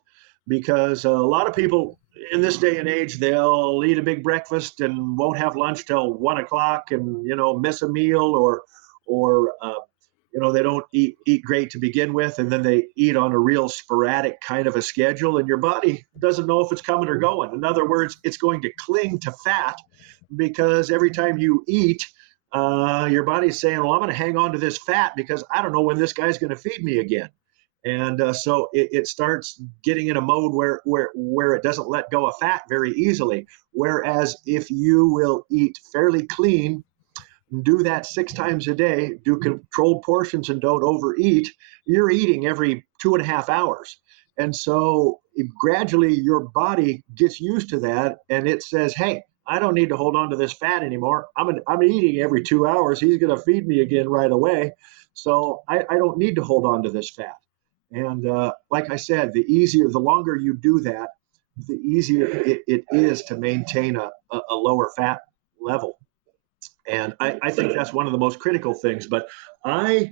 Because a lot of people in this day and age, they'll eat a big breakfast and won't have lunch till 1 o'clock, and miss a meal, or they don't eat great to begin with, and then they eat on a real sporadic kind of a schedule, and your body doesn't know if it's coming or going. In other words, it's going to cling to fat because every time you eat, your body's saying, well, I'm going to hang on to this fat because I don't know when this guy's going to feed me again. And so it starts getting in a mode where it doesn't let go of fat very easily. Whereas if you will eat fairly clean, do that 6 times a day, do controlled portions and don't overeat, you're eating every 2.5 hours. And so gradually your body gets used to that, and it says, hey, I don't need to hold on to this fat anymore. I'm eating every 2 hours. He's going to feed me again right away. So I don't need to hold on to this fat. And like I said, the longer you do that, the easier it is to maintain a lower fat level. And I think that's one of the most critical things. But I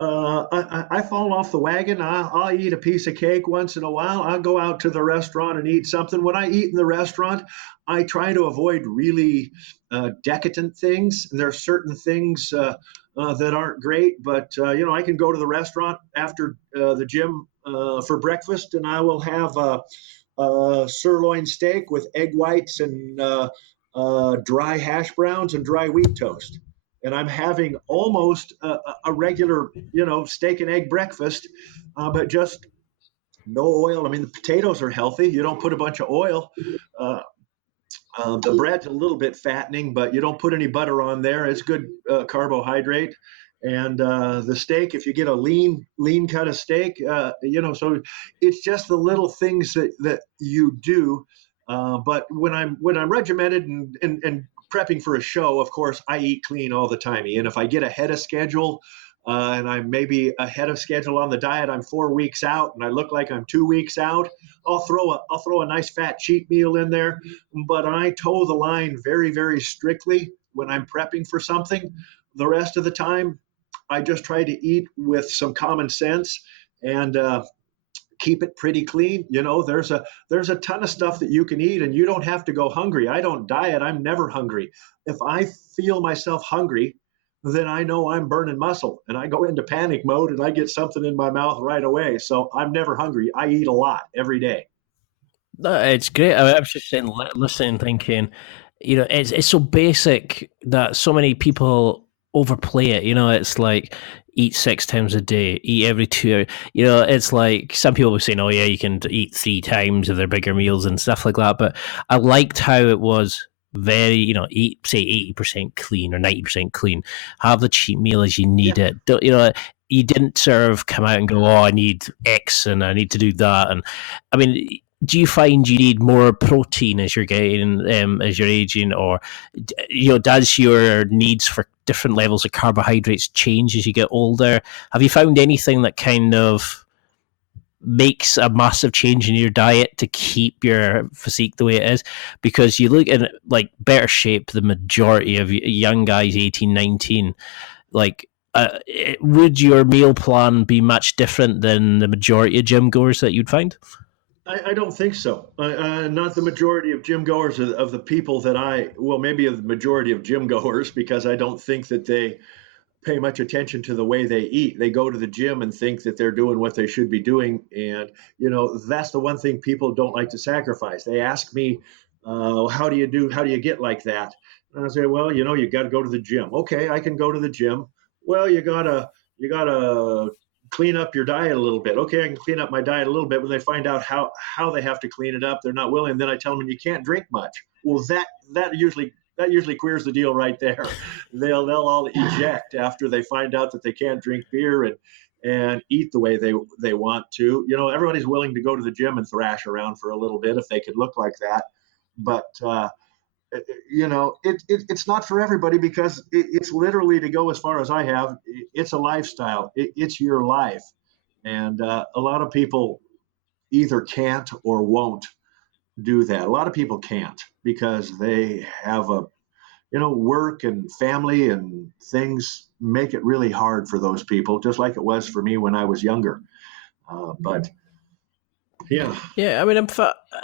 fall off the wagon. I'll eat a piece of cake once in a while. I'll go out to the restaurant and eat something. When I eat in the restaurant, I try to avoid really decadent things. And there are certain things that aren't great, but I can go to the restaurant after the gym for breakfast, and I will have a sirloin steak with egg whites and dry hash browns and dry wheat toast. And I'm having almost a regular, steak and egg breakfast, but just no oil. I mean, the potatoes are healthy. You don't put a bunch of oil. The bread's a little bit fattening, but you don't put any butter on there. It's good carbohydrate. And the steak, if you get a lean cut of steak, so it's just the little things that you do. But when I'm regimented and prepping for a show, of course, I eat clean all the time. And if I get ahead of schedule, and I'm maybe ahead of schedule on the diet, I'm 4 weeks out and I look like I'm 2 weeks out, I'll throw a nice fat cheat meal in there. But I toe the line very, very strictly when I'm prepping for something. The rest of the time, I just try to eat with some common sense and keep it pretty clean. There's a ton of stuff that you can eat and you don't have to go hungry. I don't diet. I'm never hungry. If I feel myself hungry, then I know I'm burning muscle and I go into panic mode and I get something in my mouth right away. So I'm never hungry. I eat a lot every day. No, it's great. I was just saying, listening, thinking, it's so basic that so many people overplay it. It's like eat 6 times a day, eat every 2 hours. It's like some people were saying, oh yeah, you can eat 3 times if they're bigger meals and stuff like that. But I liked how it was very, eat, say 80% clean or 90% clean. Have the cheat meal as you need it. You didn't come out and go, oh, I need X and I need to do that. And I mean, do you find you need more protein as you're getting, as you're aging, or does your needs for different levels of carbohydrates change as you get older? Have you found anything that kind of makes a massive change in your diet to keep your physique the way it is? Because you look in like better shape, the majority of young guys, 18, 19, like would your meal plan be much different than the majority of gym goers that you'd find? I don't think so. Not the majority of gym goers of the people that maybe the majority of gym goers, because I don't think that they pay much attention to the way they eat. They go to the gym and think that they're doing what they should be doing. And, that's the one thing people don't like to sacrifice. They ask me, how do you get like that? And I say, well, you got to go to the gym. Okay, I can go to the gym. Well, you gotta clean up your diet a little bit. Okay, I can clean up my diet a little bit. When they find out how they have to clean it up, they're not willing. Then I tell them you can't drink much. Well, that usually queers the deal right there. They'll all eject after they find out that they can't drink beer and eat the way they want to. You know, everybody's willing to go to the gym and thrash around for a little bit if they could look like that. But, you know, it's not for everybody, because it's literally, to go as far as I have, it's a lifestyle. It's your life. And a lot of people either can't or won't do that. A lot of people can't because they have work and family and things make it really hard for those people, just like it was for me when I was younger. But yeah. Yeah, I mean,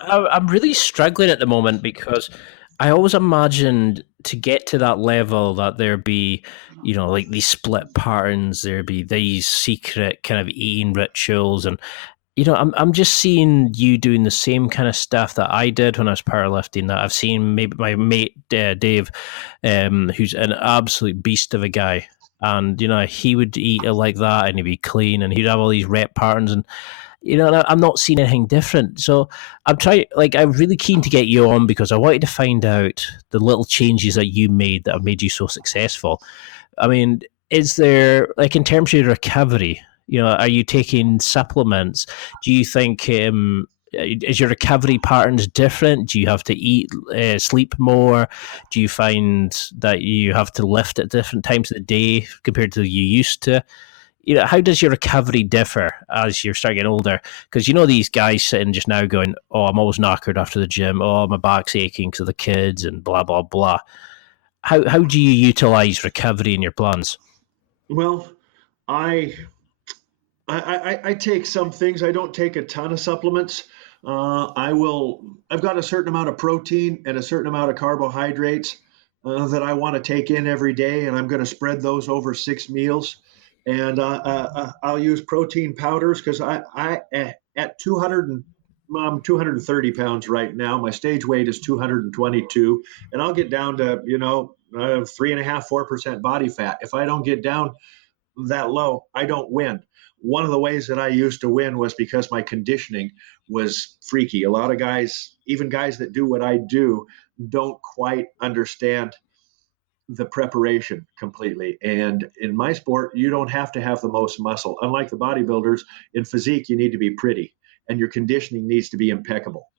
I'm really struggling at the moment because I always imagined to get to that level that there'd be, like these split patterns, there'd be these secret kind of eating rituals, and I'm just seeing you doing the same kind of stuff that I did when I was powerlifting. That I've seen maybe my mate Dave, who's an absolute beast of a guy, and he would eat it like that, and he'd be clean, and he'd have all these rep patterns, and I'm not seeing anything different. So I'm really keen to get you on because I wanted to find out the little changes that you made that have made you so successful. I mean, is there, like, in terms of your recovery, are you taking supplements? Do you think, is your recovery patterns different? Do you have to eat, sleep more? Do you find that you have to lift at different times of the day compared to you used to? How does your recovery differ as you're starting to get older? Because these guys sitting just now going, "Oh, I'm always knackered after the gym. Oh, my back's aching because of the kids and blah blah blah." How do you utilize recovery in your plans? Well, I take some things. I don't take a ton of supplements. I've got a certain amount of protein and a certain amount of carbohydrates that I want to take in every day, and I'm going to spread those over 6 meals. And I'll use protein powders because I at 200 I'm 230 pounds right now. My stage weight is 222, and I'll get down to 3.5-4% body fat. If I don't get down that low, I don't win. One of the ways that I used to win was because my conditioning was freaky. A lot of guys, even guys that do what I do, don't quite understand the preparation completely. And in my sport, you don't have to have the most muscle. Unlike the bodybuilders, in physique, you need to be pretty, and your conditioning needs to be impeccable.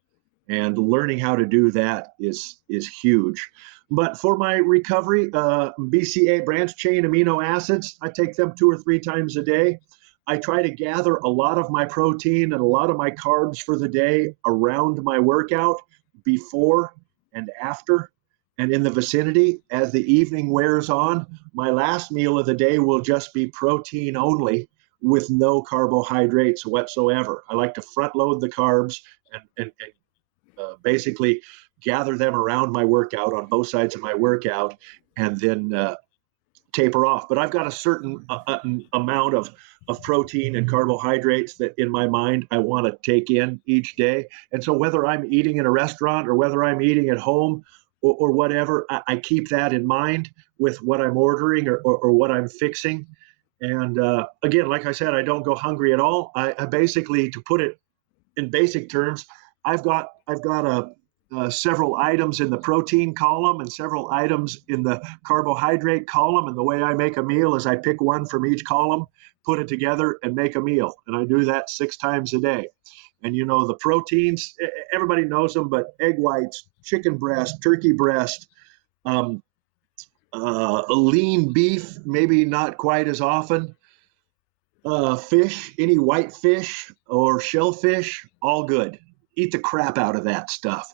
And learning how to do that is huge. But for my recovery, BCA, branch chain amino acids, I take them 2 or 3 times a day. I try to gather a lot of my protein and a lot of my carbs for the day around my workout, before and after, and in the vicinity. As the evening wears on, my last meal of the day will just be protein only, with no carbohydrates whatsoever. I like to front load the carbs and basically gather them around my workout on both sides of my workout, and then taper off. But I've got a certain amount of protein and carbohydrates that in my mind I want to take in each day. And so whether I'm eating in a restaurant or whether I'm eating at home or whatever, I keep that in mind with what I'm ordering or what I'm fixing. And again, like I said, I don't go hungry at all. I basically, to put it in basic terms, I've got several items in the protein column and several items in the carbohydrate column. And the way I make a meal is I pick one from each column, put it together, and make a meal. And I do that 6 times a day. And the proteins, everybody knows them, but egg whites, chicken breast, turkey breast, lean beef, maybe not quite as often. Fish, any white fish or shellfish, all good. Eat the crap out of that stuff.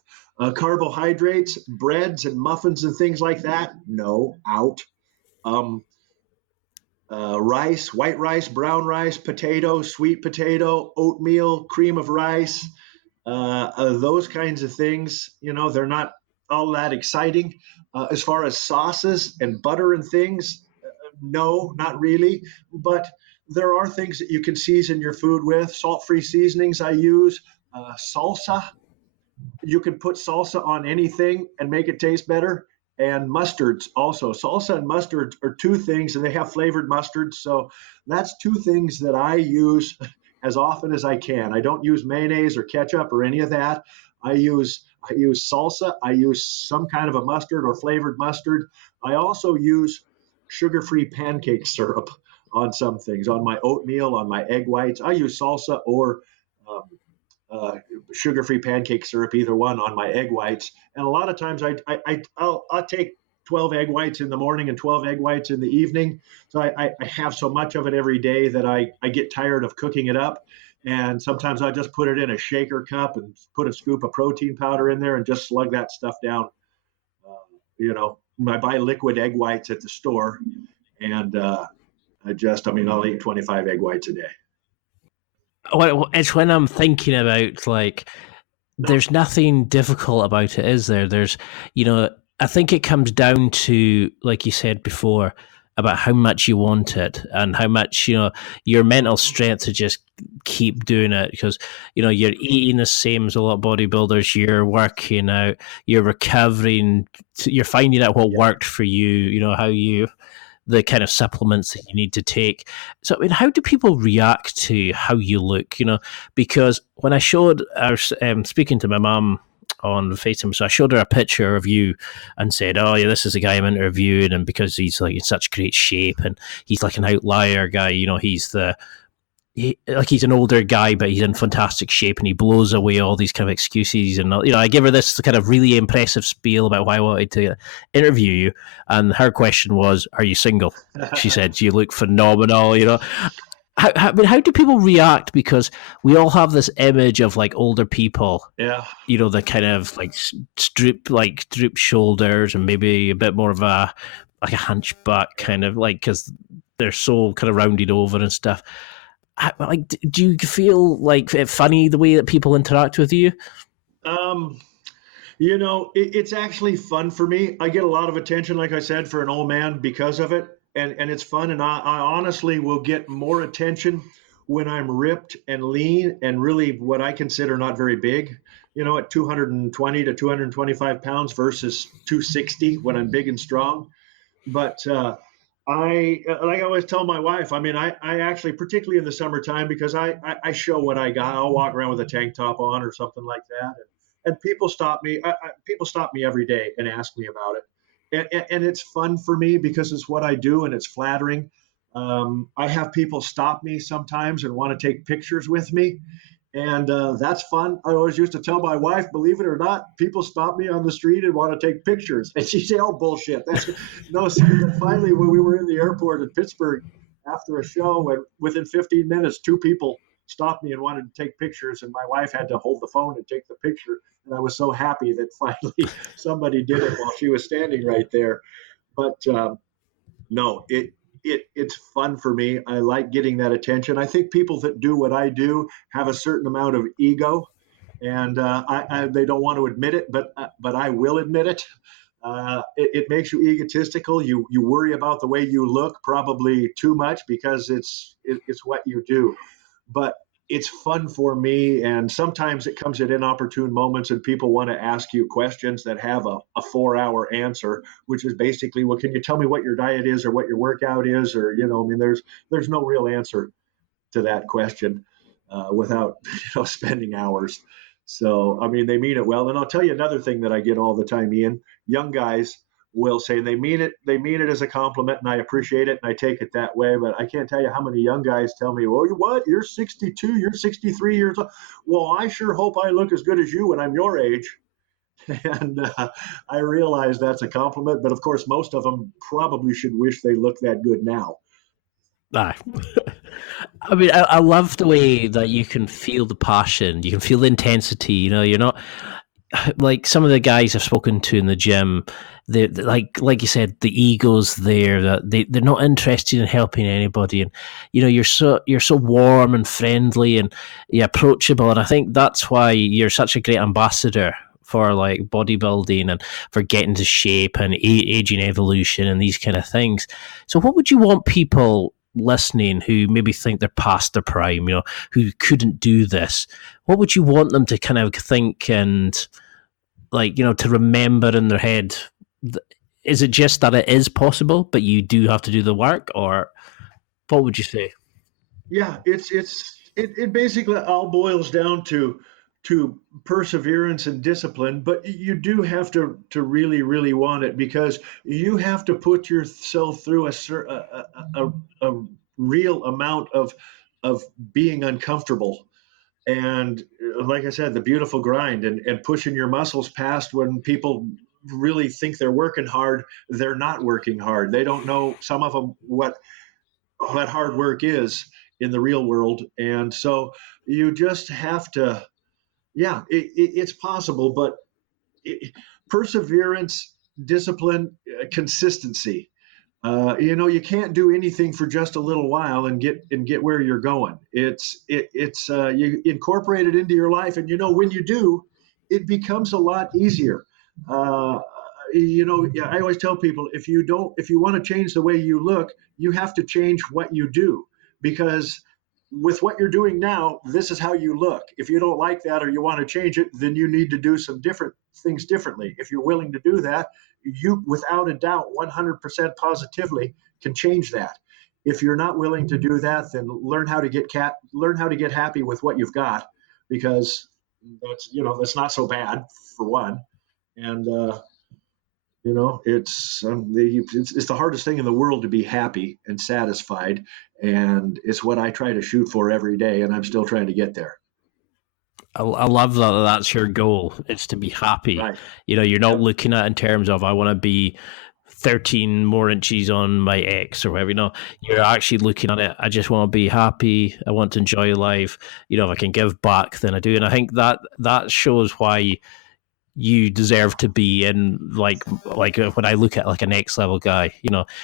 Carbohydrates, breads and muffins and things like that, no, out. Rice, white rice, brown rice, potato, sweet potato, oatmeal, cream of rice, those kinds of things, they're not all that exciting. As far as sauces and butter and things, no, not really. But there are things that you can season your food with. Salt-free seasonings I use. Salsa. You can put salsa on anything and make it taste better. And mustards also. Salsa and mustard are 2 things, and they have flavored mustards. So that's 2 things that I use as often as I can. I don't use mayonnaise or ketchup or any of that. I use salsa. I use some kind of a mustard or flavored mustard. I also use sugar-free pancake syrup. on some things, on my oatmeal, on my egg whites. I use salsa or um, sugar-free pancake syrup, either one, on my egg whites. And a lot of times I'll take 12 egg whites in the morning and 12 egg whites in the evening. So I have so much of it every day that I get tired of cooking it up. And sometimes I just put it in a shaker cup and put a scoop of protein powder in there and just slug that stuff down. I buy liquid egg whites at the store, and I'll eat 25 egg whites a day. Well, it's when I'm thinking about, like, there's nothing difficult about it, is there? There's, I think it comes down to, like you said before, about how much you want it and how much, your mental strength to just keep doing it, because, you're eating the same as a lot of bodybuilders, you're working out, you're recovering, you're finding out what worked for you, the kind of supplements that you need to take. So, I mean, how do people react to how you look? Because when I showed, I was speaking to my mom on FaceTime, so I showed her a picture of you and said, "Oh yeah, this is the guy I'm interviewing, and because he's like in such great shape and he's like an outlier guy, he's an older guy, but he's in fantastic shape and he blows away all these kind of excuses." And, I give her this kind of really impressive spiel about why I wanted to interview you. And her question was, "Are you single?" She said, "You look phenomenal." How do people react? Because we all have this image of like older people, Yeah. The kind of like droop shoulders and maybe a bit more of a hunchback kind of, like, because they're so kind of rounded over and stuff. Like, do you feel like it funny the way that people interact with you? It's actually fun for me. I get a lot of attention, like I said, for an old man because of it. And it's fun. And I honestly will get more attention when I'm ripped and lean and really what I consider not very big, at 220 to 225 pounds versus 260 when I'm big and strong. But like I always tell my wife, I actually, particularly in the summertime, because I show what I got. I'll walk around with a tank top on or something like that. And people stop me. People stop me every day and ask me about it. And it's fun for me because it's what I do and it's flattering. I have people stop me sometimes and want to take pictures with me. And that's fun. I always used to tell my wife, believe it or not, people stop me on the street and want to take pictures. And she'd say, "Oh, bullshit." No. So finally, when we were in the airport in Pittsburgh after a show, and within 15 minutes, two people stopped me and wanted to take pictures. And my wife had to hold the phone and take the picture. And I was so happy that finally somebody did it while she was standing right there. But no, it's fun for me. I like getting that attention. I think people that do what I do have a certain amount of ego, and they don't want to admit it, but I will admit it. It makes you egotistical. You worry about the way you look probably too much because it's what you do. But it's fun for me, and sometimes it comes at inopportune moments and people want to ask you questions that have a 4-hour answer, which is basically, well, can you tell me what your diet is or what your workout is? Or, there's no real answer to that question without, spending hours. So, they mean it well. And I'll tell you another thing that I get all the time, Ian. Young guys will say they mean it as a compliment, and I appreciate it, and I take it that way. But I can't tell you how many young guys tell me, "Well, what? You're 62, you're 63 years old. Well, I sure hope I look as good as you when I'm your age." And I realize that's a compliment, but of course, most of them probably should wish they looked that good now. I love the way that you can feel the passion, you can feel the intensity. You're not like some of the guys I've spoken to in the gym. They like you said, the ego's there, that they're not interested in helping anybody, and you're so warm and friendly and approachable, and I think that's why you're such a great ambassador for like bodybuilding and for getting to shape and aging evolution and these kind of things. So what would you want people listening who maybe think they're past their prime, who couldn't do this, what would you want them to kind of think and to remember in their head? Is it just that it is possible, but you do have to do the work, or what would you say? Yeah, it basically all boils down to perseverance and discipline, but you do have to really, really want it, because you have to put yourself through a real amount of being uncomfortable. And like I said, the beautiful grind and pushing your muscles past when people really think they're working hard, they're not working hard. They don't know, some of them, what hard work is in the real world. And so you just have to, yeah, it's possible, but perseverance, discipline, consistency. You can't do anything for just a little while and get where you're going. It's you incorporate it into your life, and when you do, it becomes a lot easier. I always tell people, if you want to change the way you look, you have to change what you do, because with what you're doing now, this is how you look. If you don't like that or you want to change it, then you need to do some different things differently. If you're willing to do that, you, without a doubt, 100% positively can change that. If you're not willing to do that, then learn how to get happy with what you've got, because that's not so bad, for one. And it's the hardest thing in the world to be happy and satisfied, and it's what I try to shoot for every day, and I'm still trying to get there. I love that that's your goal. It's to be happy. Right. You're not looking at it in terms of, I want to be 13 more inches on my X or whatever. You're actually looking at it, I just want to be happy. I want to enjoy life. If I can give back, then I do. And I think that shows why you deserve to be in, like when I look at like a next level guy,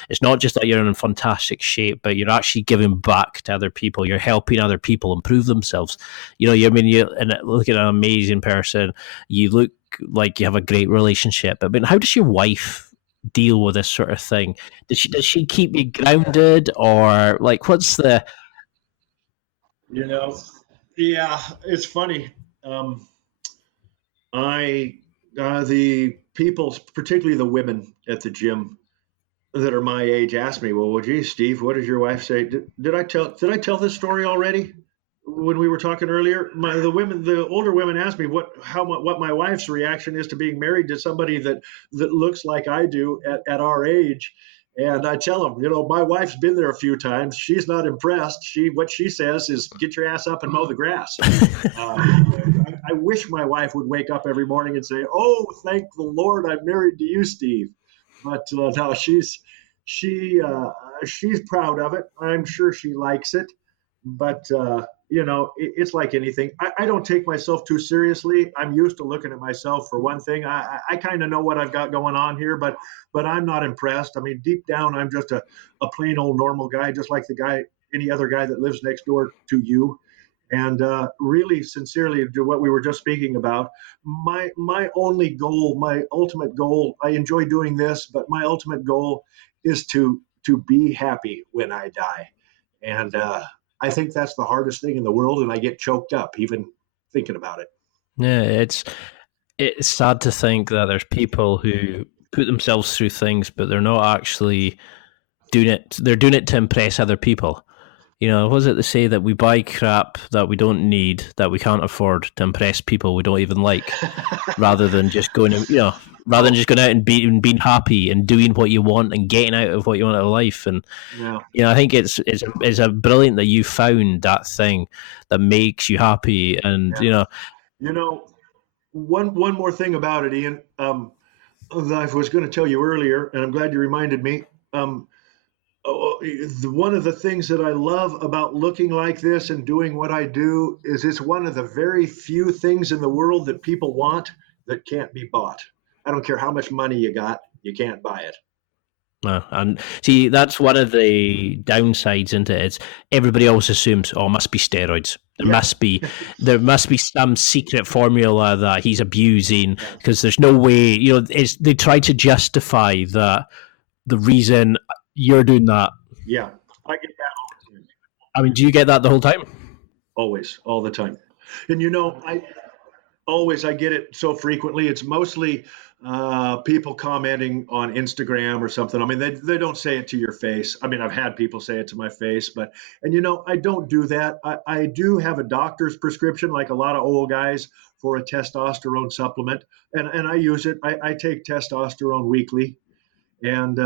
it's not just that you're in fantastic shape, but you're actually giving back to other people. You're helping other people improve themselves. You look at an amazing person. You look like you have a great relationship. I mean, how does your wife deal with this sort of thing? Does she keep you grounded, or like, what's the? Yeah, it's funny. The people, particularly the women at the gym that are my age, ask me, "Well, geez, Steve, what did your wife say?" Did I tell this story already when we were talking earlier? The older women ask me what my wife's reaction is to being married to somebody that looks like I do at our age. And I tell them, my wife's been there a few times. She's not impressed. What she says is, "Get your ass up and mow the grass." I wish my wife would wake up every morning and say, "Oh, thank the Lord, I'm married to you, Steve." But no, she's proud of it. I'm sure she likes it. But it's like anything. I don't take myself too seriously. I'm used to looking at myself, for one thing. I kind of know what I've got going on here, but I'm not impressed. I mean, deep down, I'm just a plain old normal guy, just like any other guy that lives next door to you. And really, sincerely, to what we were just speaking about, my only goal, my ultimate goal, I enjoy doing this, but my ultimate goal is to be happy when I die. And I think that's the hardest thing in the world, and I get choked up even thinking about it. Yeah, it's sad to think that there's people who put themselves through things, but they're not actually doing it. They're doing it to impress other people. What is it they say, that we buy crap that we don't need, that we can't afford, to impress people we don't even like, rather than just going out and being happy and doing what you want and getting out of what you want out of life. And I think it's a brilliant that you found that thing that makes you happy. And one more thing about it, Ian, that I was going to tell you earlier, and I'm glad you reminded me. One of the things that I love about looking like this and doing what I do is it's one of the very few things in the world that people want that can't be bought. I don't care how much money you got, you can't buy it. And see, that's one of the downsides into it. It's everybody always assumes, it must be steroids. There must be some secret formula that he's abusing, because there's no way. They try to justify the reason you're doing that. Yeah, I get that all the time. I mean, do you get that the whole time? Always, all the time. And I get it so frequently. It's mostly people commenting on Instagram or something. I mean, they don't say it to your face. I mean, I've had people say it to my face, and I don't do that. I do have a doctor's prescription, like a lot of old guys, for a testosterone supplement, and I use it. I take testosterone weekly. And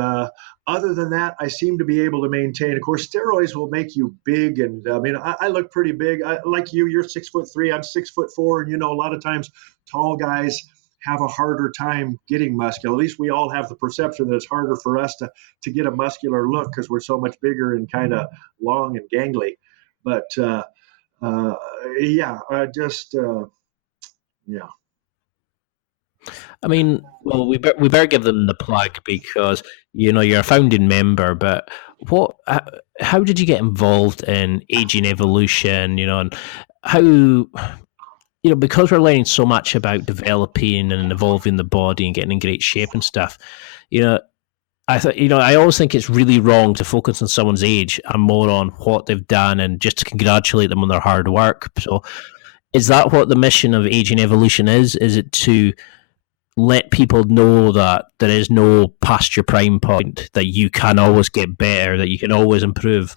other than that, I seem to be able to maintain. Of course, steroids will make you big, and I mean, I look pretty big. Like you, you're 6'3", I'm 6'4", and a lot of times tall guys have a harder time getting muscular. At least we all have the perception that it's harder for us to get a muscular look because we're so much bigger and kind of long and gangly. But yeah, yeah. I mean, well, we better give them the plug because you're a founding member. But how did you get involved in Aging Evolution? And how because we're learning so much about developing and evolving the body and getting in great shape and stuff. I always think it's really wrong to focus on someone's age and more on what they've done and just to congratulate them on their hard work. So, is that what the mission of Aging Evolution is? Is it to let people know that there is no past your prime point, that you can always get better, that you can always improve?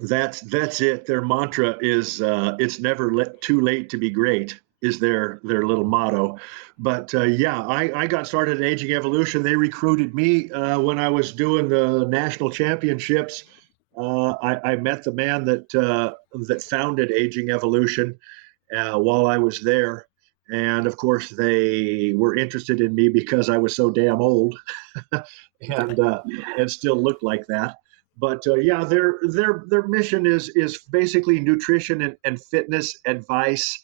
That's it. Their mantra is it's never too late to be great, is their little motto. But yeah, I got started in Aging Evolution. They recruited me when I was doing the national championships. I met the man that founded Aging Evolution while I was there. And of course, they were interested in me because I was so damn old and still looked like that. But yeah, their mission is basically nutrition and fitness advice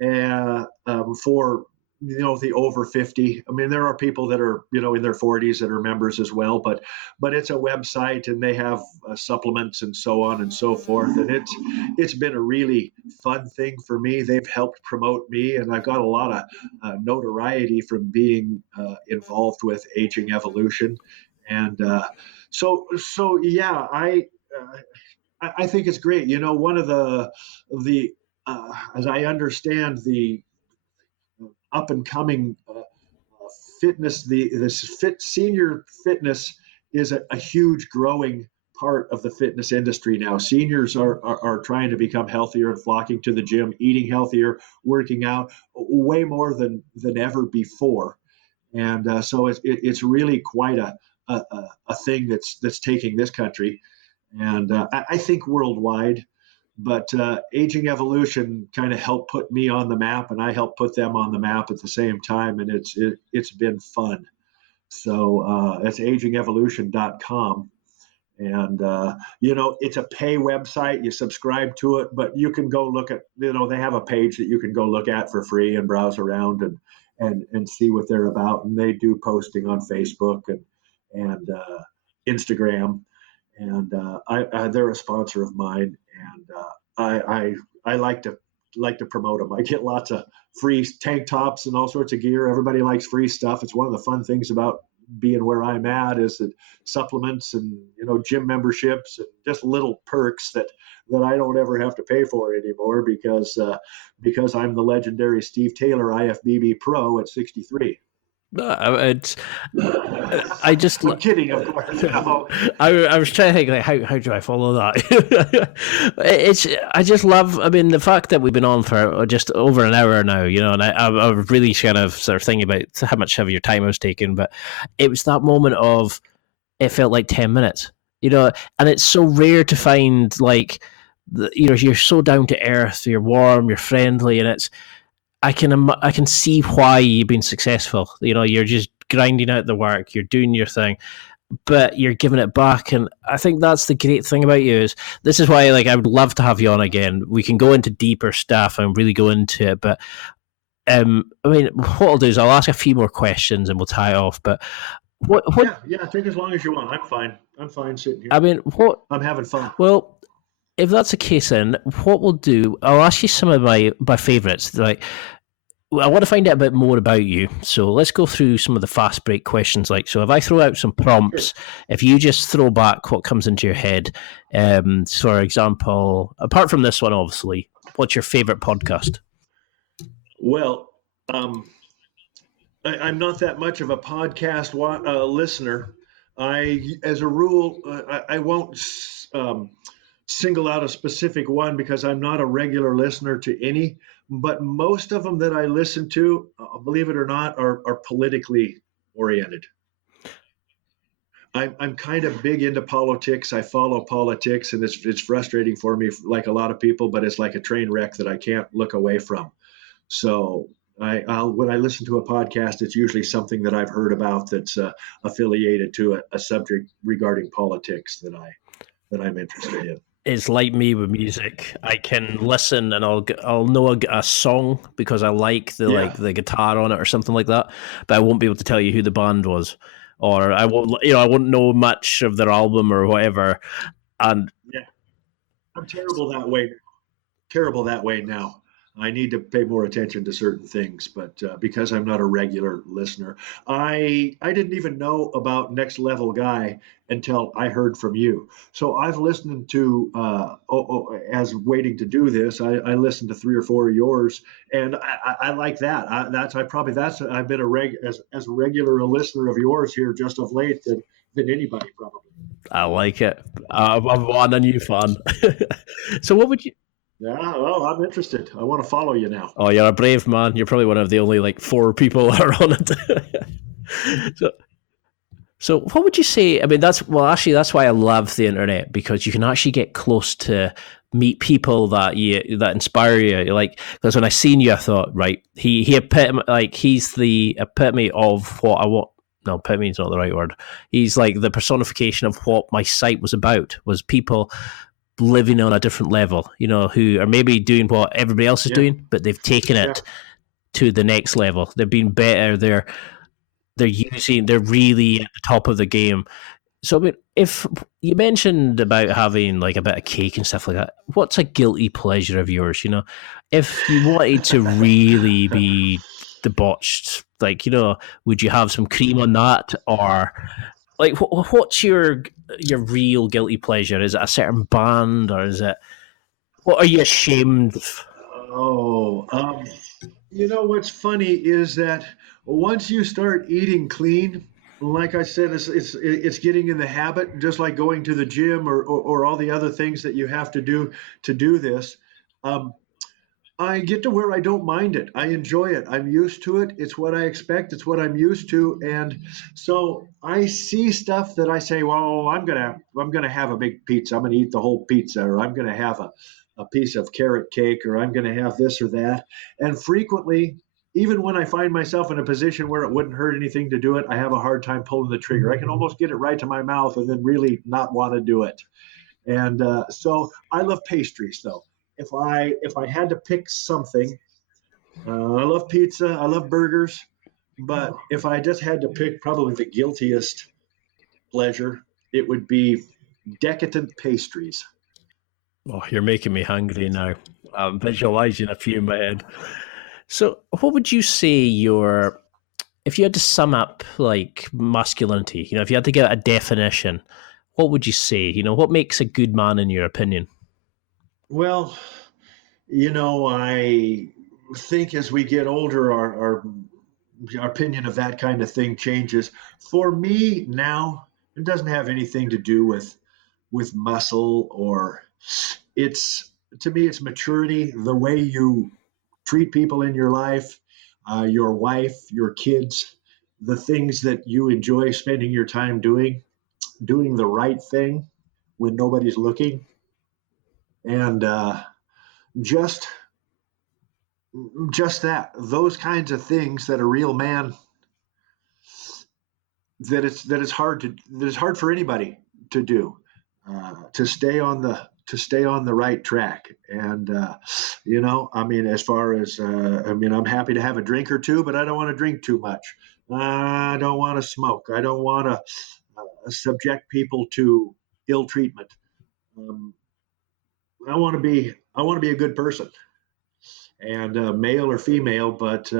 for the over 50. I mean, there are people that are in their 40s that are members as well, but it's a website and they have supplements and so on and so forth. And it's been a really fun thing for me. They've helped promote me, and I've got a lot of notoriety from being involved with Aging Evolution. And so yeah, I think it's great. One of the as I understand, the up and coming fitness, senior fitness is a huge growing part of the fitness industry now. Seniors are trying to become healthier and flocking to the gym, eating healthier, working out way more than ever before. And so it's really quite a thing that's taking this country, and I think worldwide. But Aging Evolution kind of helped put me on the map, and I helped put them on the map at the same time, and it's been fun. So it's agingevolution.com. And it's a pay website. You subscribe to it, but you can go look at, they have a page that you can go look at for free and browse around and see what they're about. And they do posting on Facebook and Instagram, and they're a sponsor of mine, and I like to promote them. I get lots of free tank tops and all sorts of gear. Everybody likes free stuff. It's one of the fun things about being where I'm at, is that supplements and gym memberships and just little perks that I don't ever have to pay for anymore because I'm the legendary Taylor IFBB Pro at 63. I'm kidding, of course. I was trying to think, like, how do I follow that? I just love. I mean, the fact that we've been on for just over an hour now, and I was really kind of sort of thinking about how much of your time I was taking, but it was that moment of it felt like 10 minutes, and it's so rare to find, like, you're so down to earth, you're warm, you're friendly, and I can see why you've been successful. You're just grinding out the work, you're doing your thing, but you're giving it back. And I think that's the great thing about you. This is why, like, I would love to have you on again. We can go into deeper stuff and really go into it. But I mean, what I'll do is I'll ask a few more questions and we'll tie it off. But what? Yeah, take as long as you want. I'm fine sitting here. I mean, I'm having fun. Well, if that's the case, then what we'll do, I'll ask you some of my favorites. Like, I want to find out a bit more about you. So let's go through some of the fast break questions. Like, so if I throw out some prompts, if you just throw back what comes into your head. For example, apart from this one, obviously, what's your favorite podcast? Well, I'm not that much of a podcast listener. As a rule, I won't single out a specific one because I'm not a regular listener to any, but most of them that I listen to, believe it or not, are politically oriented. I'm kind of big into politics. I follow politics, and it's frustrating for me, like a lot of people. But it's like a train wreck that I can't look away from. So I'll when I listen to a podcast, it's usually something that I've heard about that's affiliated to a subject regarding politics that I'm interested in. It's like me with music. I can listen and I'll know a song because I like the guitar on it or something like that, but I won't be able to tell you who the band was, or I won't know much of their album or whatever. And Yeah, I'm terrible that way. Terrible that way now. I need to pay more attention to certain things, but because I'm not a regular listener, I didn't even know about Next Level Guy until I heard from you. So I've listened to as waiting to do this, I listened to 3 or 4 of yours, and I like that. I've been as a regular listener of yours here just of late than anybody probably. I like it. I'm a new fan. So what would you? Yeah, well, I'm interested. I want to follow you now. Oh, you're a brave man. You're probably one of the only like 4 people that are on it. So what would you say? I mean, that's why I love the internet, because you can actually get close to meet people that inspire you. Like, because when I seen you, I thought, right, he's the epitome of what I want. No, epitome is not the right word. He's like the personification of what my site was about, was people living on a different level, who are maybe doing what everybody else is doing, but they've taken it to the next level. They've been better. They're really at the top of the game. So, I mean, if you mentioned about having like a bit of cake and stuff like that, what's a guilty pleasure of yours? If you wanted to really be debauched, like, would you have some cream on that, or like what's your real guilty pleasure? Is it a certain band, or is it, what are you ashamed of? What's funny is that once you start eating clean, like I said, it's getting in the habit, just like going to the gym or all the other things that you have to do this. I get to where I don't mind it. I enjoy it. I'm used to it. It's what I expect. It's what I'm used to. And so I see stuff that I say, well, I'm gonna have a big pizza. I'm gonna eat the whole pizza, or I'm gonna have a piece of carrot cake, or I'm gonna have this or that. And frequently, even when I find myself in a position where it wouldn't hurt anything to do it, I have a hard time pulling the trigger. I can almost get it right to my mouth and then really not want to do it. And so I love pastries, though. If I had to pick something, I love pizza, I love burgers, but if I just had to pick probably the guiltiest pleasure, it would be decadent pastries. Oh, you're making me hungry now. I'm visualizing a few in my head. So, what would you say if you had to sum up like masculinity? If you had to give it a definition, what would you say? What makes a good man in your opinion? Well, I think as we get older, our opinion of that kind of thing changes. For me now, it doesn't have anything to do with muscle, or to me, it's maturity, the way you treat people in your life, your wife, your kids, the things that you enjoy spending your time doing the right thing when nobody's looking, and just those kinds of things that a real man, that it's hard for anybody to do, to stay on the right track. And I mean, as far as I'm happy to have a drink or two, but I don't want to drink too much. I don't want to smoke. I don't want to subject people to ill treatment. I want to be a good person, and male or female, but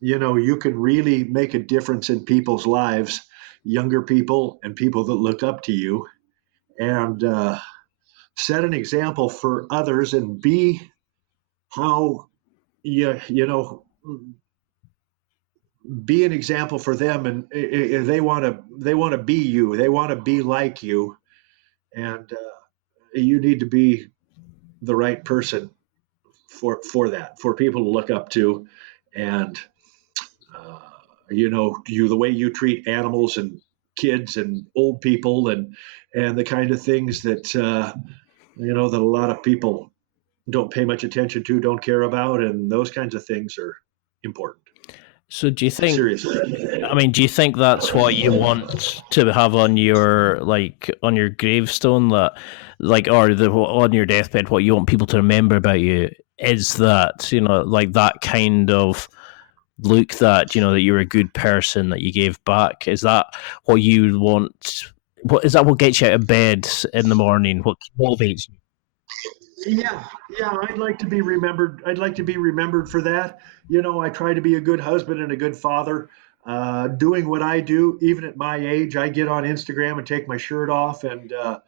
you can really make a difference in people's lives, younger people and people that look up to you, and set an example for others, and be how be an example for them, and they want to be you, they want to be like you, and you need to be the right person for that, for people to look up to. And the way you treat animals and kids and old people and the kind of things that that a lot of people don't pay much attention to, don't care about, and those kinds of things are important. So do you think? Seriously. I mean, do you think that's what you want to have on your on your gravestone, that or on your deathbed? What you want people to remember about you is that that kind of look, that that you're a good person, that you gave back. Is that what you want? What is that? What gets you out of bed in the morning? What motivates you? Yeah, I'd like to be remembered. I'd like to be remembered for that. I try to be a good husband and a good father. Doing what I do, even at my age, I get on Instagram and take my shirt off, and uh,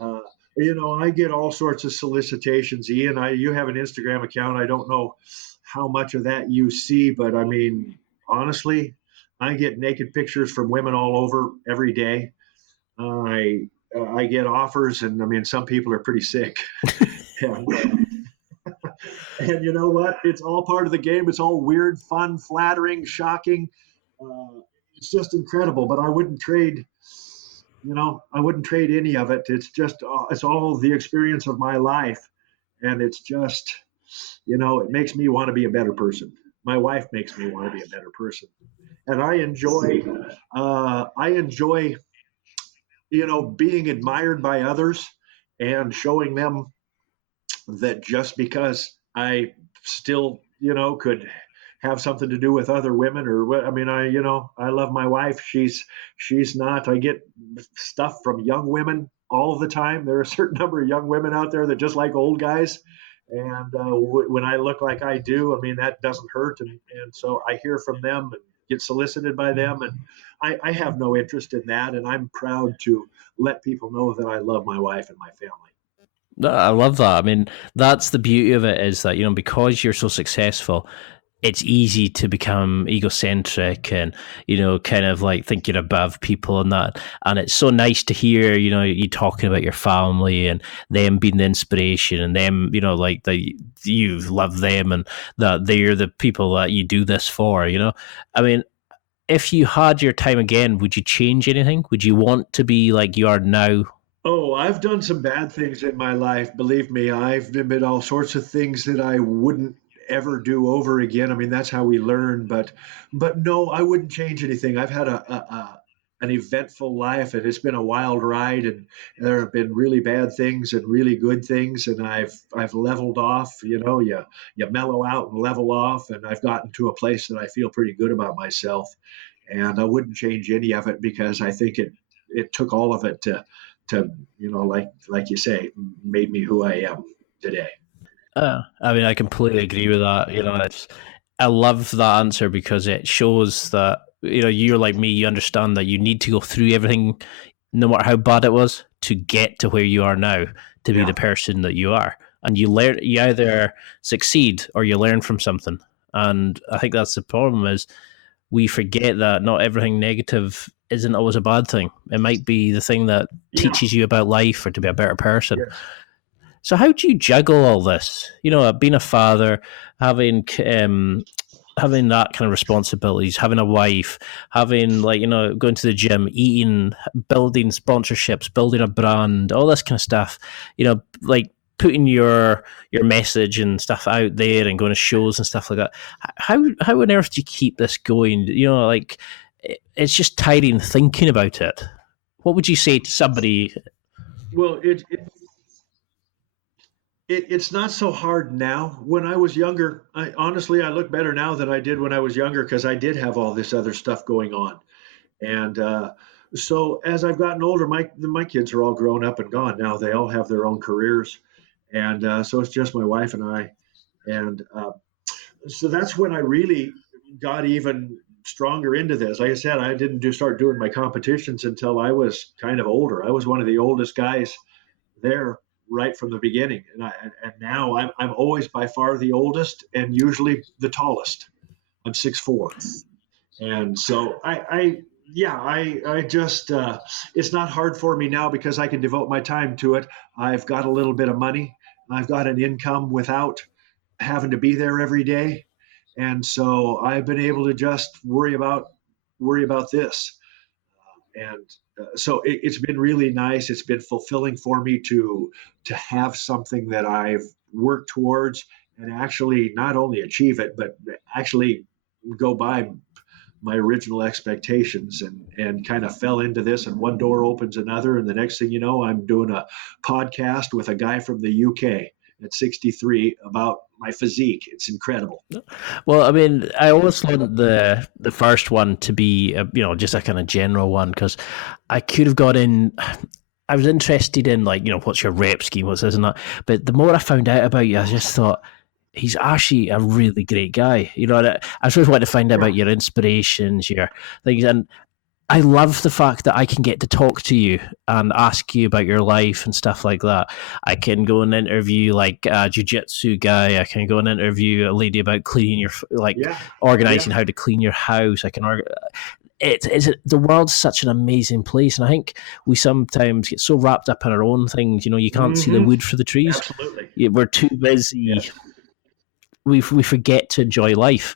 I get all sorts of solicitations. Ian, you have an Instagram account. I don't know how much of that you see, but I mean, honestly, I get naked pictures from women all over every day. I get offers, and I mean, some people are pretty sick. And, and you know what? It's all part of the game. It's all weird, fun, flattering, shocking. It's just incredible. But I wouldn't trade. I wouldn't trade any of it. It's just, it's all the experience of my life, and it's just, it makes me want to be a better person. My wife makes me want to be a better person, and I enjoy, being admired by others and showing them that just because I still, could have something to do with other women, or what, I mean, I love my wife. She's not, I get stuff from young women all the time. There are a certain number of young women out there that just like old guys. And when I look like I do, I mean, that doesn't hurt. And so I hear from them and get solicited by them. And I have no interest in that. And I'm proud to let people know that I love my wife and my family. I love that. I mean, that's the beauty of it, is that, because you're so successful, it's easy to become egocentric and, kind of think you're above people and that. And it's so nice to hear, you talking about your family and them being the inspiration, and them, that you love them and that they're the people that you do this for, I mean, if you had your time again, would you change anything? Would you want to be like you are now? Oh, I've done some bad things in my life. Believe me, I've admitted all sorts of things that I wouldn't ever do over again. I mean, that's how we learn. But no, I wouldn't change anything. I've had an eventful life, and it's been a wild ride. And there have been really bad things and really good things. And I've leveled off. You mellow out and level off. And I've gotten to a place that I feel pretty good about myself. And I wouldn't change any of it, because I think it took all of it to like you say, made me who I am today. I mean, I completely agree with that. I love that answer, because it shows that, you're like me, you understand that you need to go through everything, no matter how bad it was, to get to where you are now, to be the person that you are. And you either succeed or you learn from something. And I think that's the problem, is we forget that not everything negative isn't always a bad thing. It might be the thing that teaches you about life or to be a better person. Yeah. So how do you juggle all this? Being a father, having that kind of responsibilities, having a wife, having going to the gym, eating, building sponsorships, building a brand, all this kind of stuff. Putting your message and stuff out there and going to shows and stuff like that. How on earth do you keep this going? It's just tiring thinking about it. What would you say to somebody? Well, it's not so hard now. When I was younger, I look better now than I did when I was younger, because I did have all this other stuff going on. And so as I've gotten older, my kids are all grown up and gone now. They all have their own careers. And so it's just my wife and I. And so that's when I really got even stronger into this. Like I said, I didn't start doing my competitions until I was kind of older. I was one of the oldest guys there right from the beginning. And now I'm always by far the oldest, and usually the tallest. I'm 6'4". And so I just, it's not hard for me now, because I can devote my time to it. I've got a little bit of money. I've got an income without having to be there every day. And so I've been able to just worry about this. so it's been really nice. It's been fulfilling for me to have something that I've worked towards and actually not only achieve it, but actually go by my original expectations, and kind of fell into this, and one door opens another, and the next thing you know, I'm doing a podcast with a guy from the UK at 63 about my physique. It's incredible. Well, I mean, I always want the first one to be just a kind of general one, because I could have got in. I was interested in, like, what's your rep scheme, what's this and that. But the more I found out about you, I just thought, he's actually a really great guy. I sort of want to find out about your inspirations, your things. And I love the fact that I can get to talk to you and ask you about your life and stuff like that. I can go and interview like a jiu-jitsu guy. I can go and interview a lady about cleaning your, organizing how to clean your house. I can the world's such an amazing place, and I think we sometimes get so wrapped up in our own things. You can't see the wood for the trees. Absolutely. We're too busy. Yeah. We forget to enjoy life.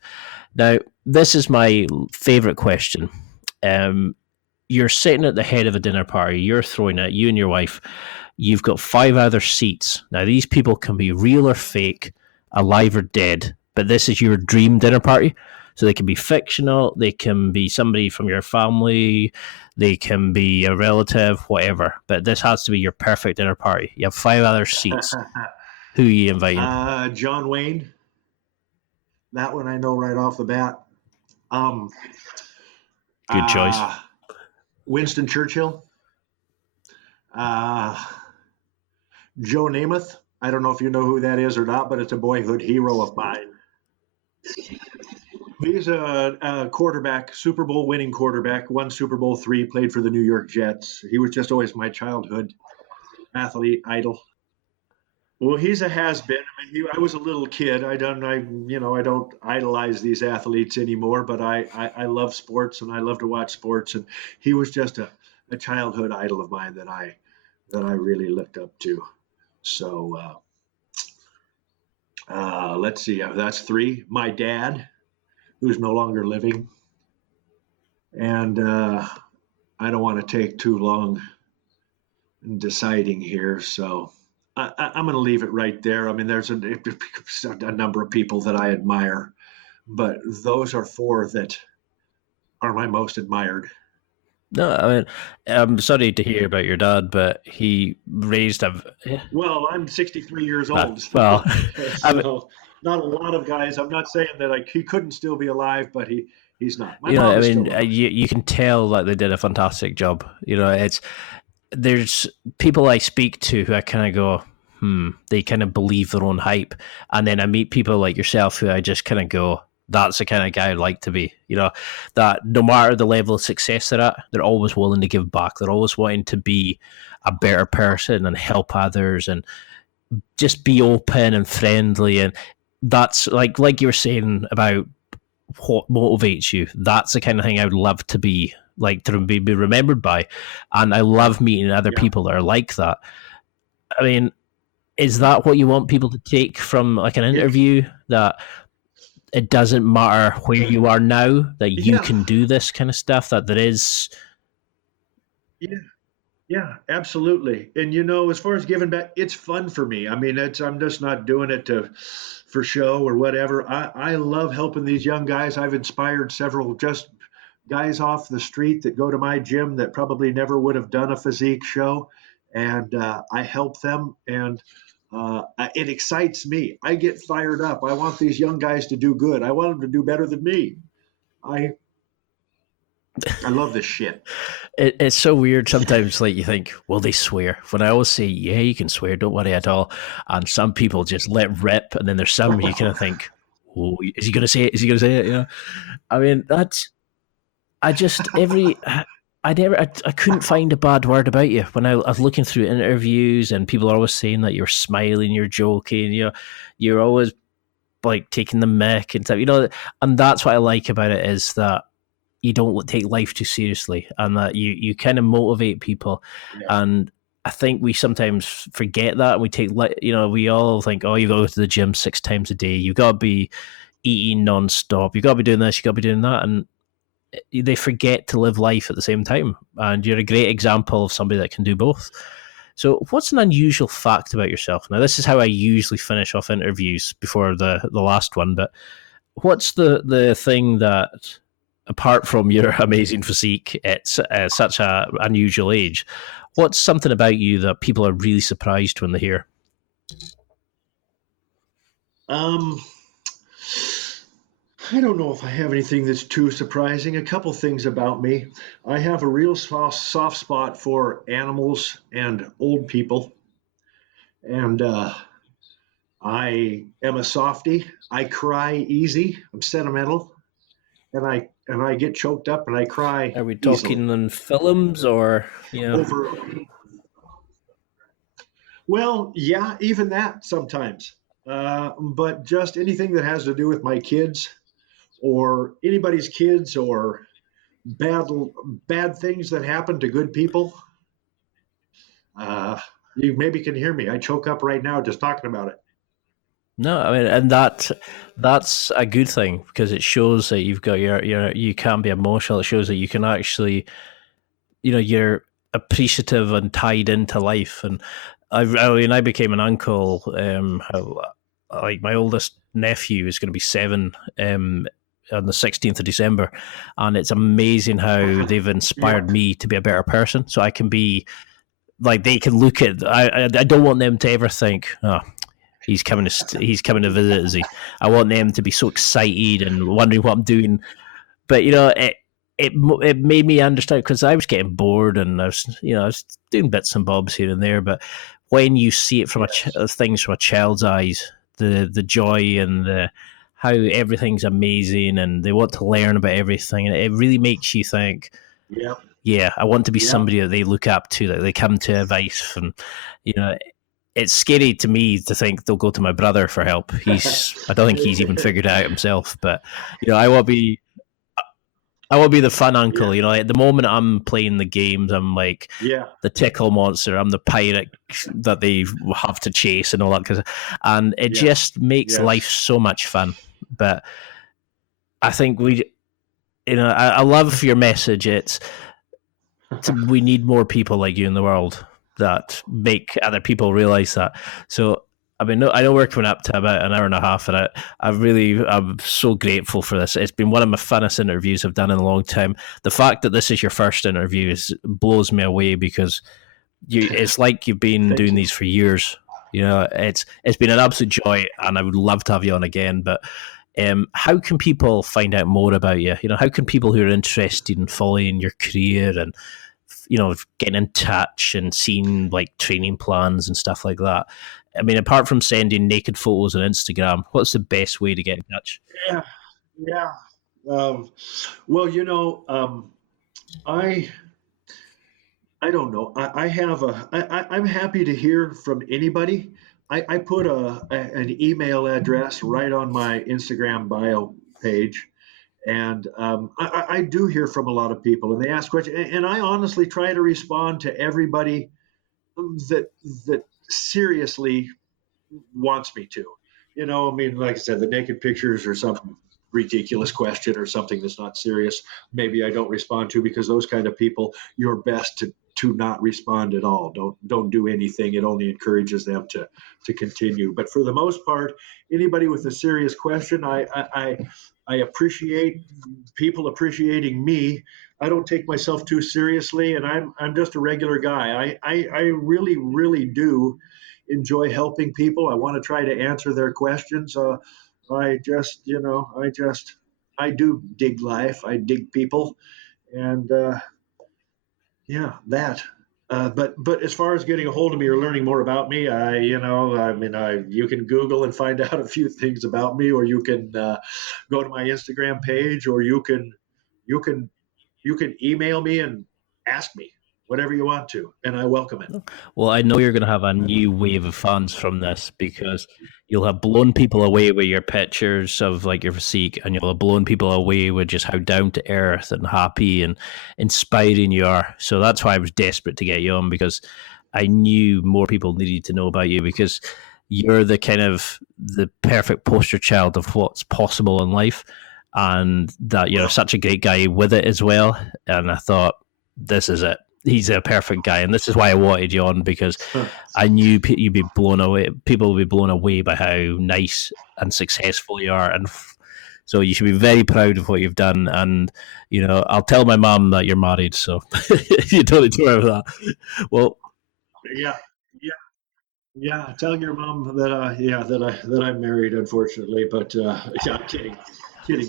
Now, this is my favorite question. You're sitting at the head of a dinner party. You're throwing it, you and your wife. You've got 5 other seats. Now, these people can be real or fake, alive or dead, but this is your dream dinner party. So they can be fictional, they can be somebody from your family, they can be a relative, whatever. But this has to be your perfect dinner party. You have 5 other seats. Who are you inviting? John Wayne. That one I know right off the bat. Good choice. Winston Churchill. Joe Namath. I don't know if you know who that is or not, but it's a boyhood hero of mine. He's a quarterback, Super Bowl winning quarterback, won Super Bowl III, played for the New York Jets. He was just always my childhood athlete idol. Well, he's a has-been. I was a little kid. I don't idolize these athletes anymore, but I love sports and I love to watch sports. And he was just a childhood idol of mine that I really looked up to. So let's see. That's 3. My dad, who's no longer living, and I don't want to take too long in deciding here, so I'm going to leave it right there. I mean, there's a number of people that I admire, but those are 4 that are my most admired. No, I mean, I'm sorry to hear about your dad, but he raised a... Well, I'm 63 years old. Well, so not a lot of guys. I'm not saying that he couldn't still be alive, but he's not. You can tell that they did a fantastic job. There's people I speak to who I kind of go, they kind of believe their own hype. And then I meet people like yourself who I just kind of go, that's the kind of guy I'd like to be. That no matter the level of success they're at, they're always willing to give back. They're always wanting to be a better person and help others and just be open and friendly. And that's like you were saying about what motivates you. That's the kind of thing I would love to be, like, to be remembered by. And I love meeting other people that are like that. I mean, is that what you want people to take from like an interview, that it doesn't matter where you are now, that you can do this kind of stuff, that there is... Yeah, absolutely. And, as far as giving back, it's fun for me. I mean, I'm just not doing it for show or whatever. I love helping these young guys. I've inspired several just guys off the street that go to my gym that probably never would have done a physique show. And I help them, and it excites me. I get fired up. I want these young guys to do good. I want them to do better than me. I love this shit. It's so weird sometimes. Like, you think, well, they swear. When I always say, yeah, you can swear, don't worry at all. And some people just let rip, and then there's some you kind of think, oh, is he going to say it? Is he going to say it? I mean, I couldn't find a bad word about you. When I was looking through interviews, and people are always saying that you're smiling, you're joking, you're always like taking the mick and stuff, and that's what I like about it, is that you don't take life too seriously, and that you kind of motivate people. Yeah. And I think we sometimes forget that, and we take, we all think, oh, you got to go to the gym 6 times a day. You've got to be eating nonstop. You've got to be doing this. You've got to be doing that. And they forget to live life at the same time. And you're a great example of somebody that can do both. So what's an unusual fact about yourself? Now, this is how I usually finish off interviews before the last one, but what's the thing that, apart from your amazing physique at such a unusual age, what's something about you that people are really surprised when they hear? I don't know if I have anything that's too surprising. A couple things about me. I have a real soft spot for animals and old people. And I am a softie. I cry easy. I'm sentimental. And I get choked up and I cry. Are we talking easily. in films or, Over? Well, yeah, even that sometimes. But just anything that has to do with my kids or anybody's kids or bad things that happen to good people. You maybe can hear me. I choke up right now just talking about it. No, I mean, and that's a good thing, because it shows that you've got you can be emotional. It shows that you can actually, you're appreciative and tied into life. And I became an uncle. Like my oldest nephew is going to be 7 on the 16th of December, and it's amazing how they've inspired me to be a better person. So I can be like, they can look at. I don't want them to ever think, oh, he's coming to visit, is he? I want them to be so excited and wondering what I'm doing. But it made me understand, because I was getting bored and I was doing bits and bobs here and there. But when you see it from things from a child's eyes, the joy and the how everything's amazing and they want to learn about everything, and it really makes you think, yeah, I want to be somebody that they look up to, that they come to advice from. It's scary to me to think they'll go to my brother for help. I don't think he's even figured it out himself. But I will be the fun uncle. At the moment I'm playing the games, I'm like the tickle monster. I'm the pirate that they have to chase and all that. And it just makes life so much fun. But I think I love your message. We need more people like you in the world that make other people realize that. So, I mean, I know we're coming up to about an hour and a half, and I'm so grateful for this. It's been one of my funnest interviews I've done in a long time. The fact that this is your first interview blows me away, because it's like you've been doing these for years. It's been an absolute joy, and I would love to have you on again. But how can people find out more about you? How can people who are interested in following your career and getting in touch and seeing like training plans and stuff like that? I mean, apart from sending naked photos on Instagram, what's the best way to get in touch? Yeah. Well, I don't know. I'm happy to hear from anybody. I put an email address right on my Instagram bio page. And I do hear from a lot of people, and they ask questions, and I honestly try to respond to everybody that seriously wants me to. I mean, like I said, the naked pictures or some ridiculous question or something that's not serious, maybe I don't respond to, because those kind of people, you're best to not respond at all. Don't do anything. It only encourages them to continue. But for the most part, anybody with a serious question, I appreciate people appreciating me. I don't take myself too seriously, and I'm just a regular guy. I really, really do enjoy helping people. I want to try to answer their questions. I do dig life. I dig people, and that. But as far as getting a hold of me or learning more about me, you can Google and find out a few things about me, or you can go to my Instagram page, or you can email me and ask me whatever you want to, and I welcome it. Well, I know you're going to have a new wave of fans from this, because you'll have blown people away with your pictures of like your physique, and you'll have blown people away with just how down to earth and happy and inspiring you are. So that's why I was desperate to get you on, because I knew more people needed to know about you, because you're the perfect poster child of what's possible in life. and that you're such a great guy with it as well. And I thought, this is it. He's a perfect guy, and this is why I wanted you on, because I knew you'd be blown away. People would be blown away by how nice and successful you are, and so you should be very proud of what you've done. And I'll tell my mom that you're married, so you don't need to worry about that. Well, yeah. Tell your mom that I'm married, unfortunately. But I'm kidding.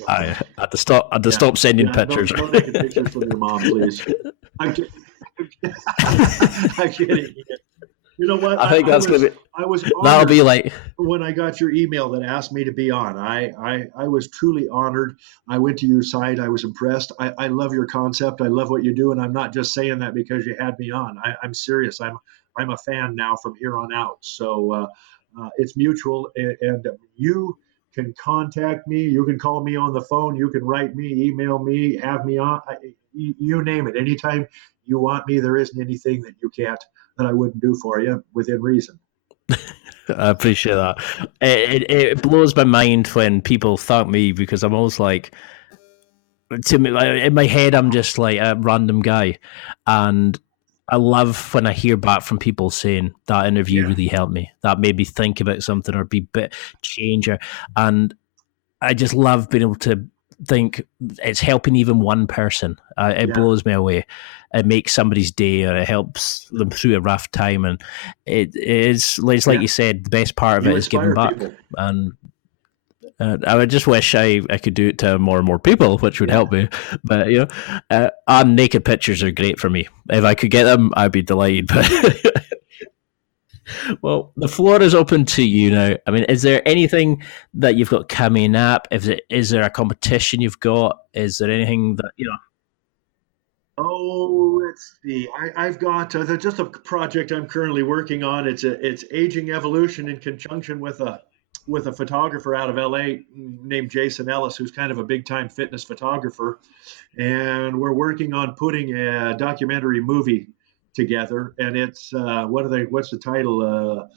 I had to stop sending pictures. Don't take pictures from your mom, please. I'm kidding. I'm kidding. You know what? I think that'll be like when I got your email that asked me to be on. I was truly honored. I went to your site. I was impressed. I love your concept. I love what you do, and I'm not just saying that because you had me on. I'm serious. I'm a fan now from here on out. So it's mutual, and you can contact me. You can call me on the phone. You can write me, email me, have me on. You name it. Anytime you want me, there isn't anything that I wouldn't do for you within reason. I appreciate that. It blows my mind when people thank me, because I'm always like, to me, in my head, I'm just like a random guy, and I love when I hear back from people saying that interview really helped me. That made me think about something or be a bit changer. And I just love being able to think it's helping even one person. It blows me away. It makes somebody's day, or it helps them through a rough time. And it's like you said, the best part of it is giving back. People. And I would just wish I could do it to more and more people, which would help me. But and naked pictures are great for me. If I could get them, I'd be delighted. But well, the floor is open to you now. I mean, is there anything that you've got coming up? Is there a competition you've got? Is there anything that Oh, let's see. I've got just a project I'm currently working on. It's aging evolution in conjunction with a photographer out of LA named Jason Ellis, who's kind of a big time fitness photographer. And we're working on putting a documentary movie together. And it's, what's the title?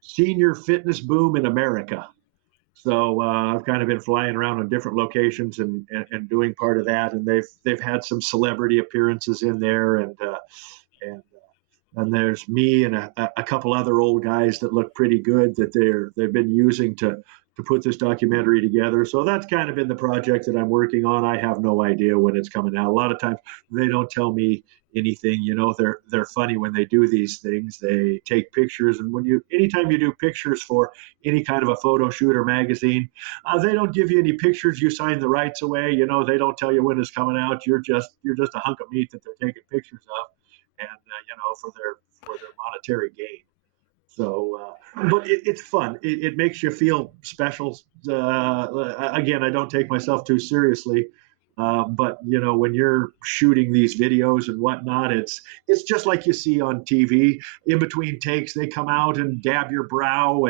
Senior Fitness Boom in America. So I've kind of been flying around on different locations and doing part of that. And they've had some celebrity appearances in there. And there's me and a couple other old guys that look pretty good that they've been using to put this documentary together. So that's kind of been the project that I'm working on. I have no idea when it's coming out. A lot of times they don't tell me anything. They're funny when they do these things. They take pictures, and anytime you do pictures for any kind of a photo shoot or magazine, they don't give you any pictures. You sign the rights away. They don't tell you when it's coming out. You're just a hunk of meat that they're taking pictures of. And for their monetary gain. So, but it's fun. It makes you feel special. Again, I don't take myself too seriously, but when you're shooting these videos and whatnot, it's just like you see on TV. In between takes, they come out and dab your brow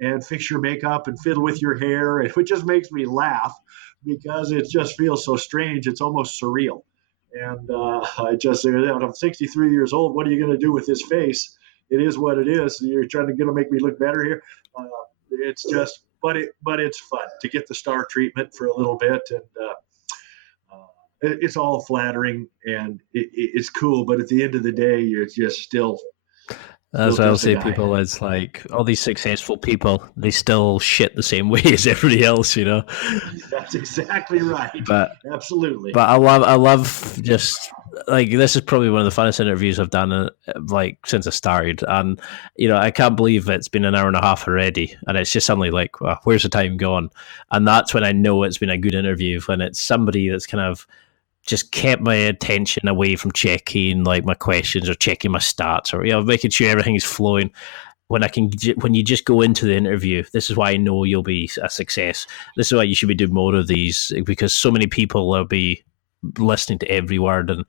and fix your makeup and fiddle with your hair, and it just makes me laugh because it just feels so strange. It's almost surreal. And I just said, I'm 63 years old. What are you going to do with this face? It is what it is. You're trying to make me look better here. It's just, but it's fun to get the star treatment for a little bit, and it's all flattering and it's cool. But at the end of the day, you're just still. That's what I'll say. People, it's like all these successful people, they still shit the same way as everybody else, That's exactly right. Absolutely. But I love just like, this is probably one of the funnest interviews I've done since I started, and I can't believe it's been an hour and a half already, and it's just suddenly like, well, where's the time gone? And that's when I know it's been a good interview, when it's somebody that's kind of just kept my attention away from checking like my questions or checking my stats or making sure everything is flowing. When you just go into the interview, this is why I know you'll be a success. This is why you should be doing more of these, because so many people will be listening to every word, and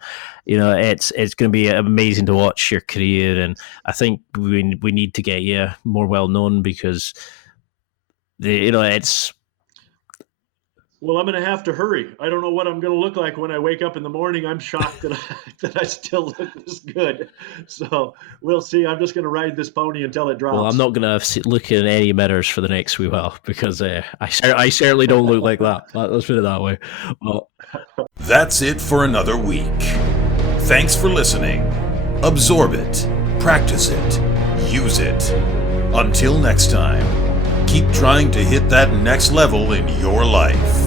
it's going to be amazing to watch your career. And I think we need to get you more well known, because it's. Well, I'm going to have to hurry. I don't know what I'm going to look like when I wake up in the morning. I'm shocked that I still look this good. So we'll see. I'm just going to ride this pony until it drops. Well, I'm not going to look in any mirrors for the next wee while, because I certainly don't look like that. Let's put it that way. Well, That's it for another week. Thanks for listening. Absorb it, practice it, use it. Until next time, keep trying to hit that next level in your life.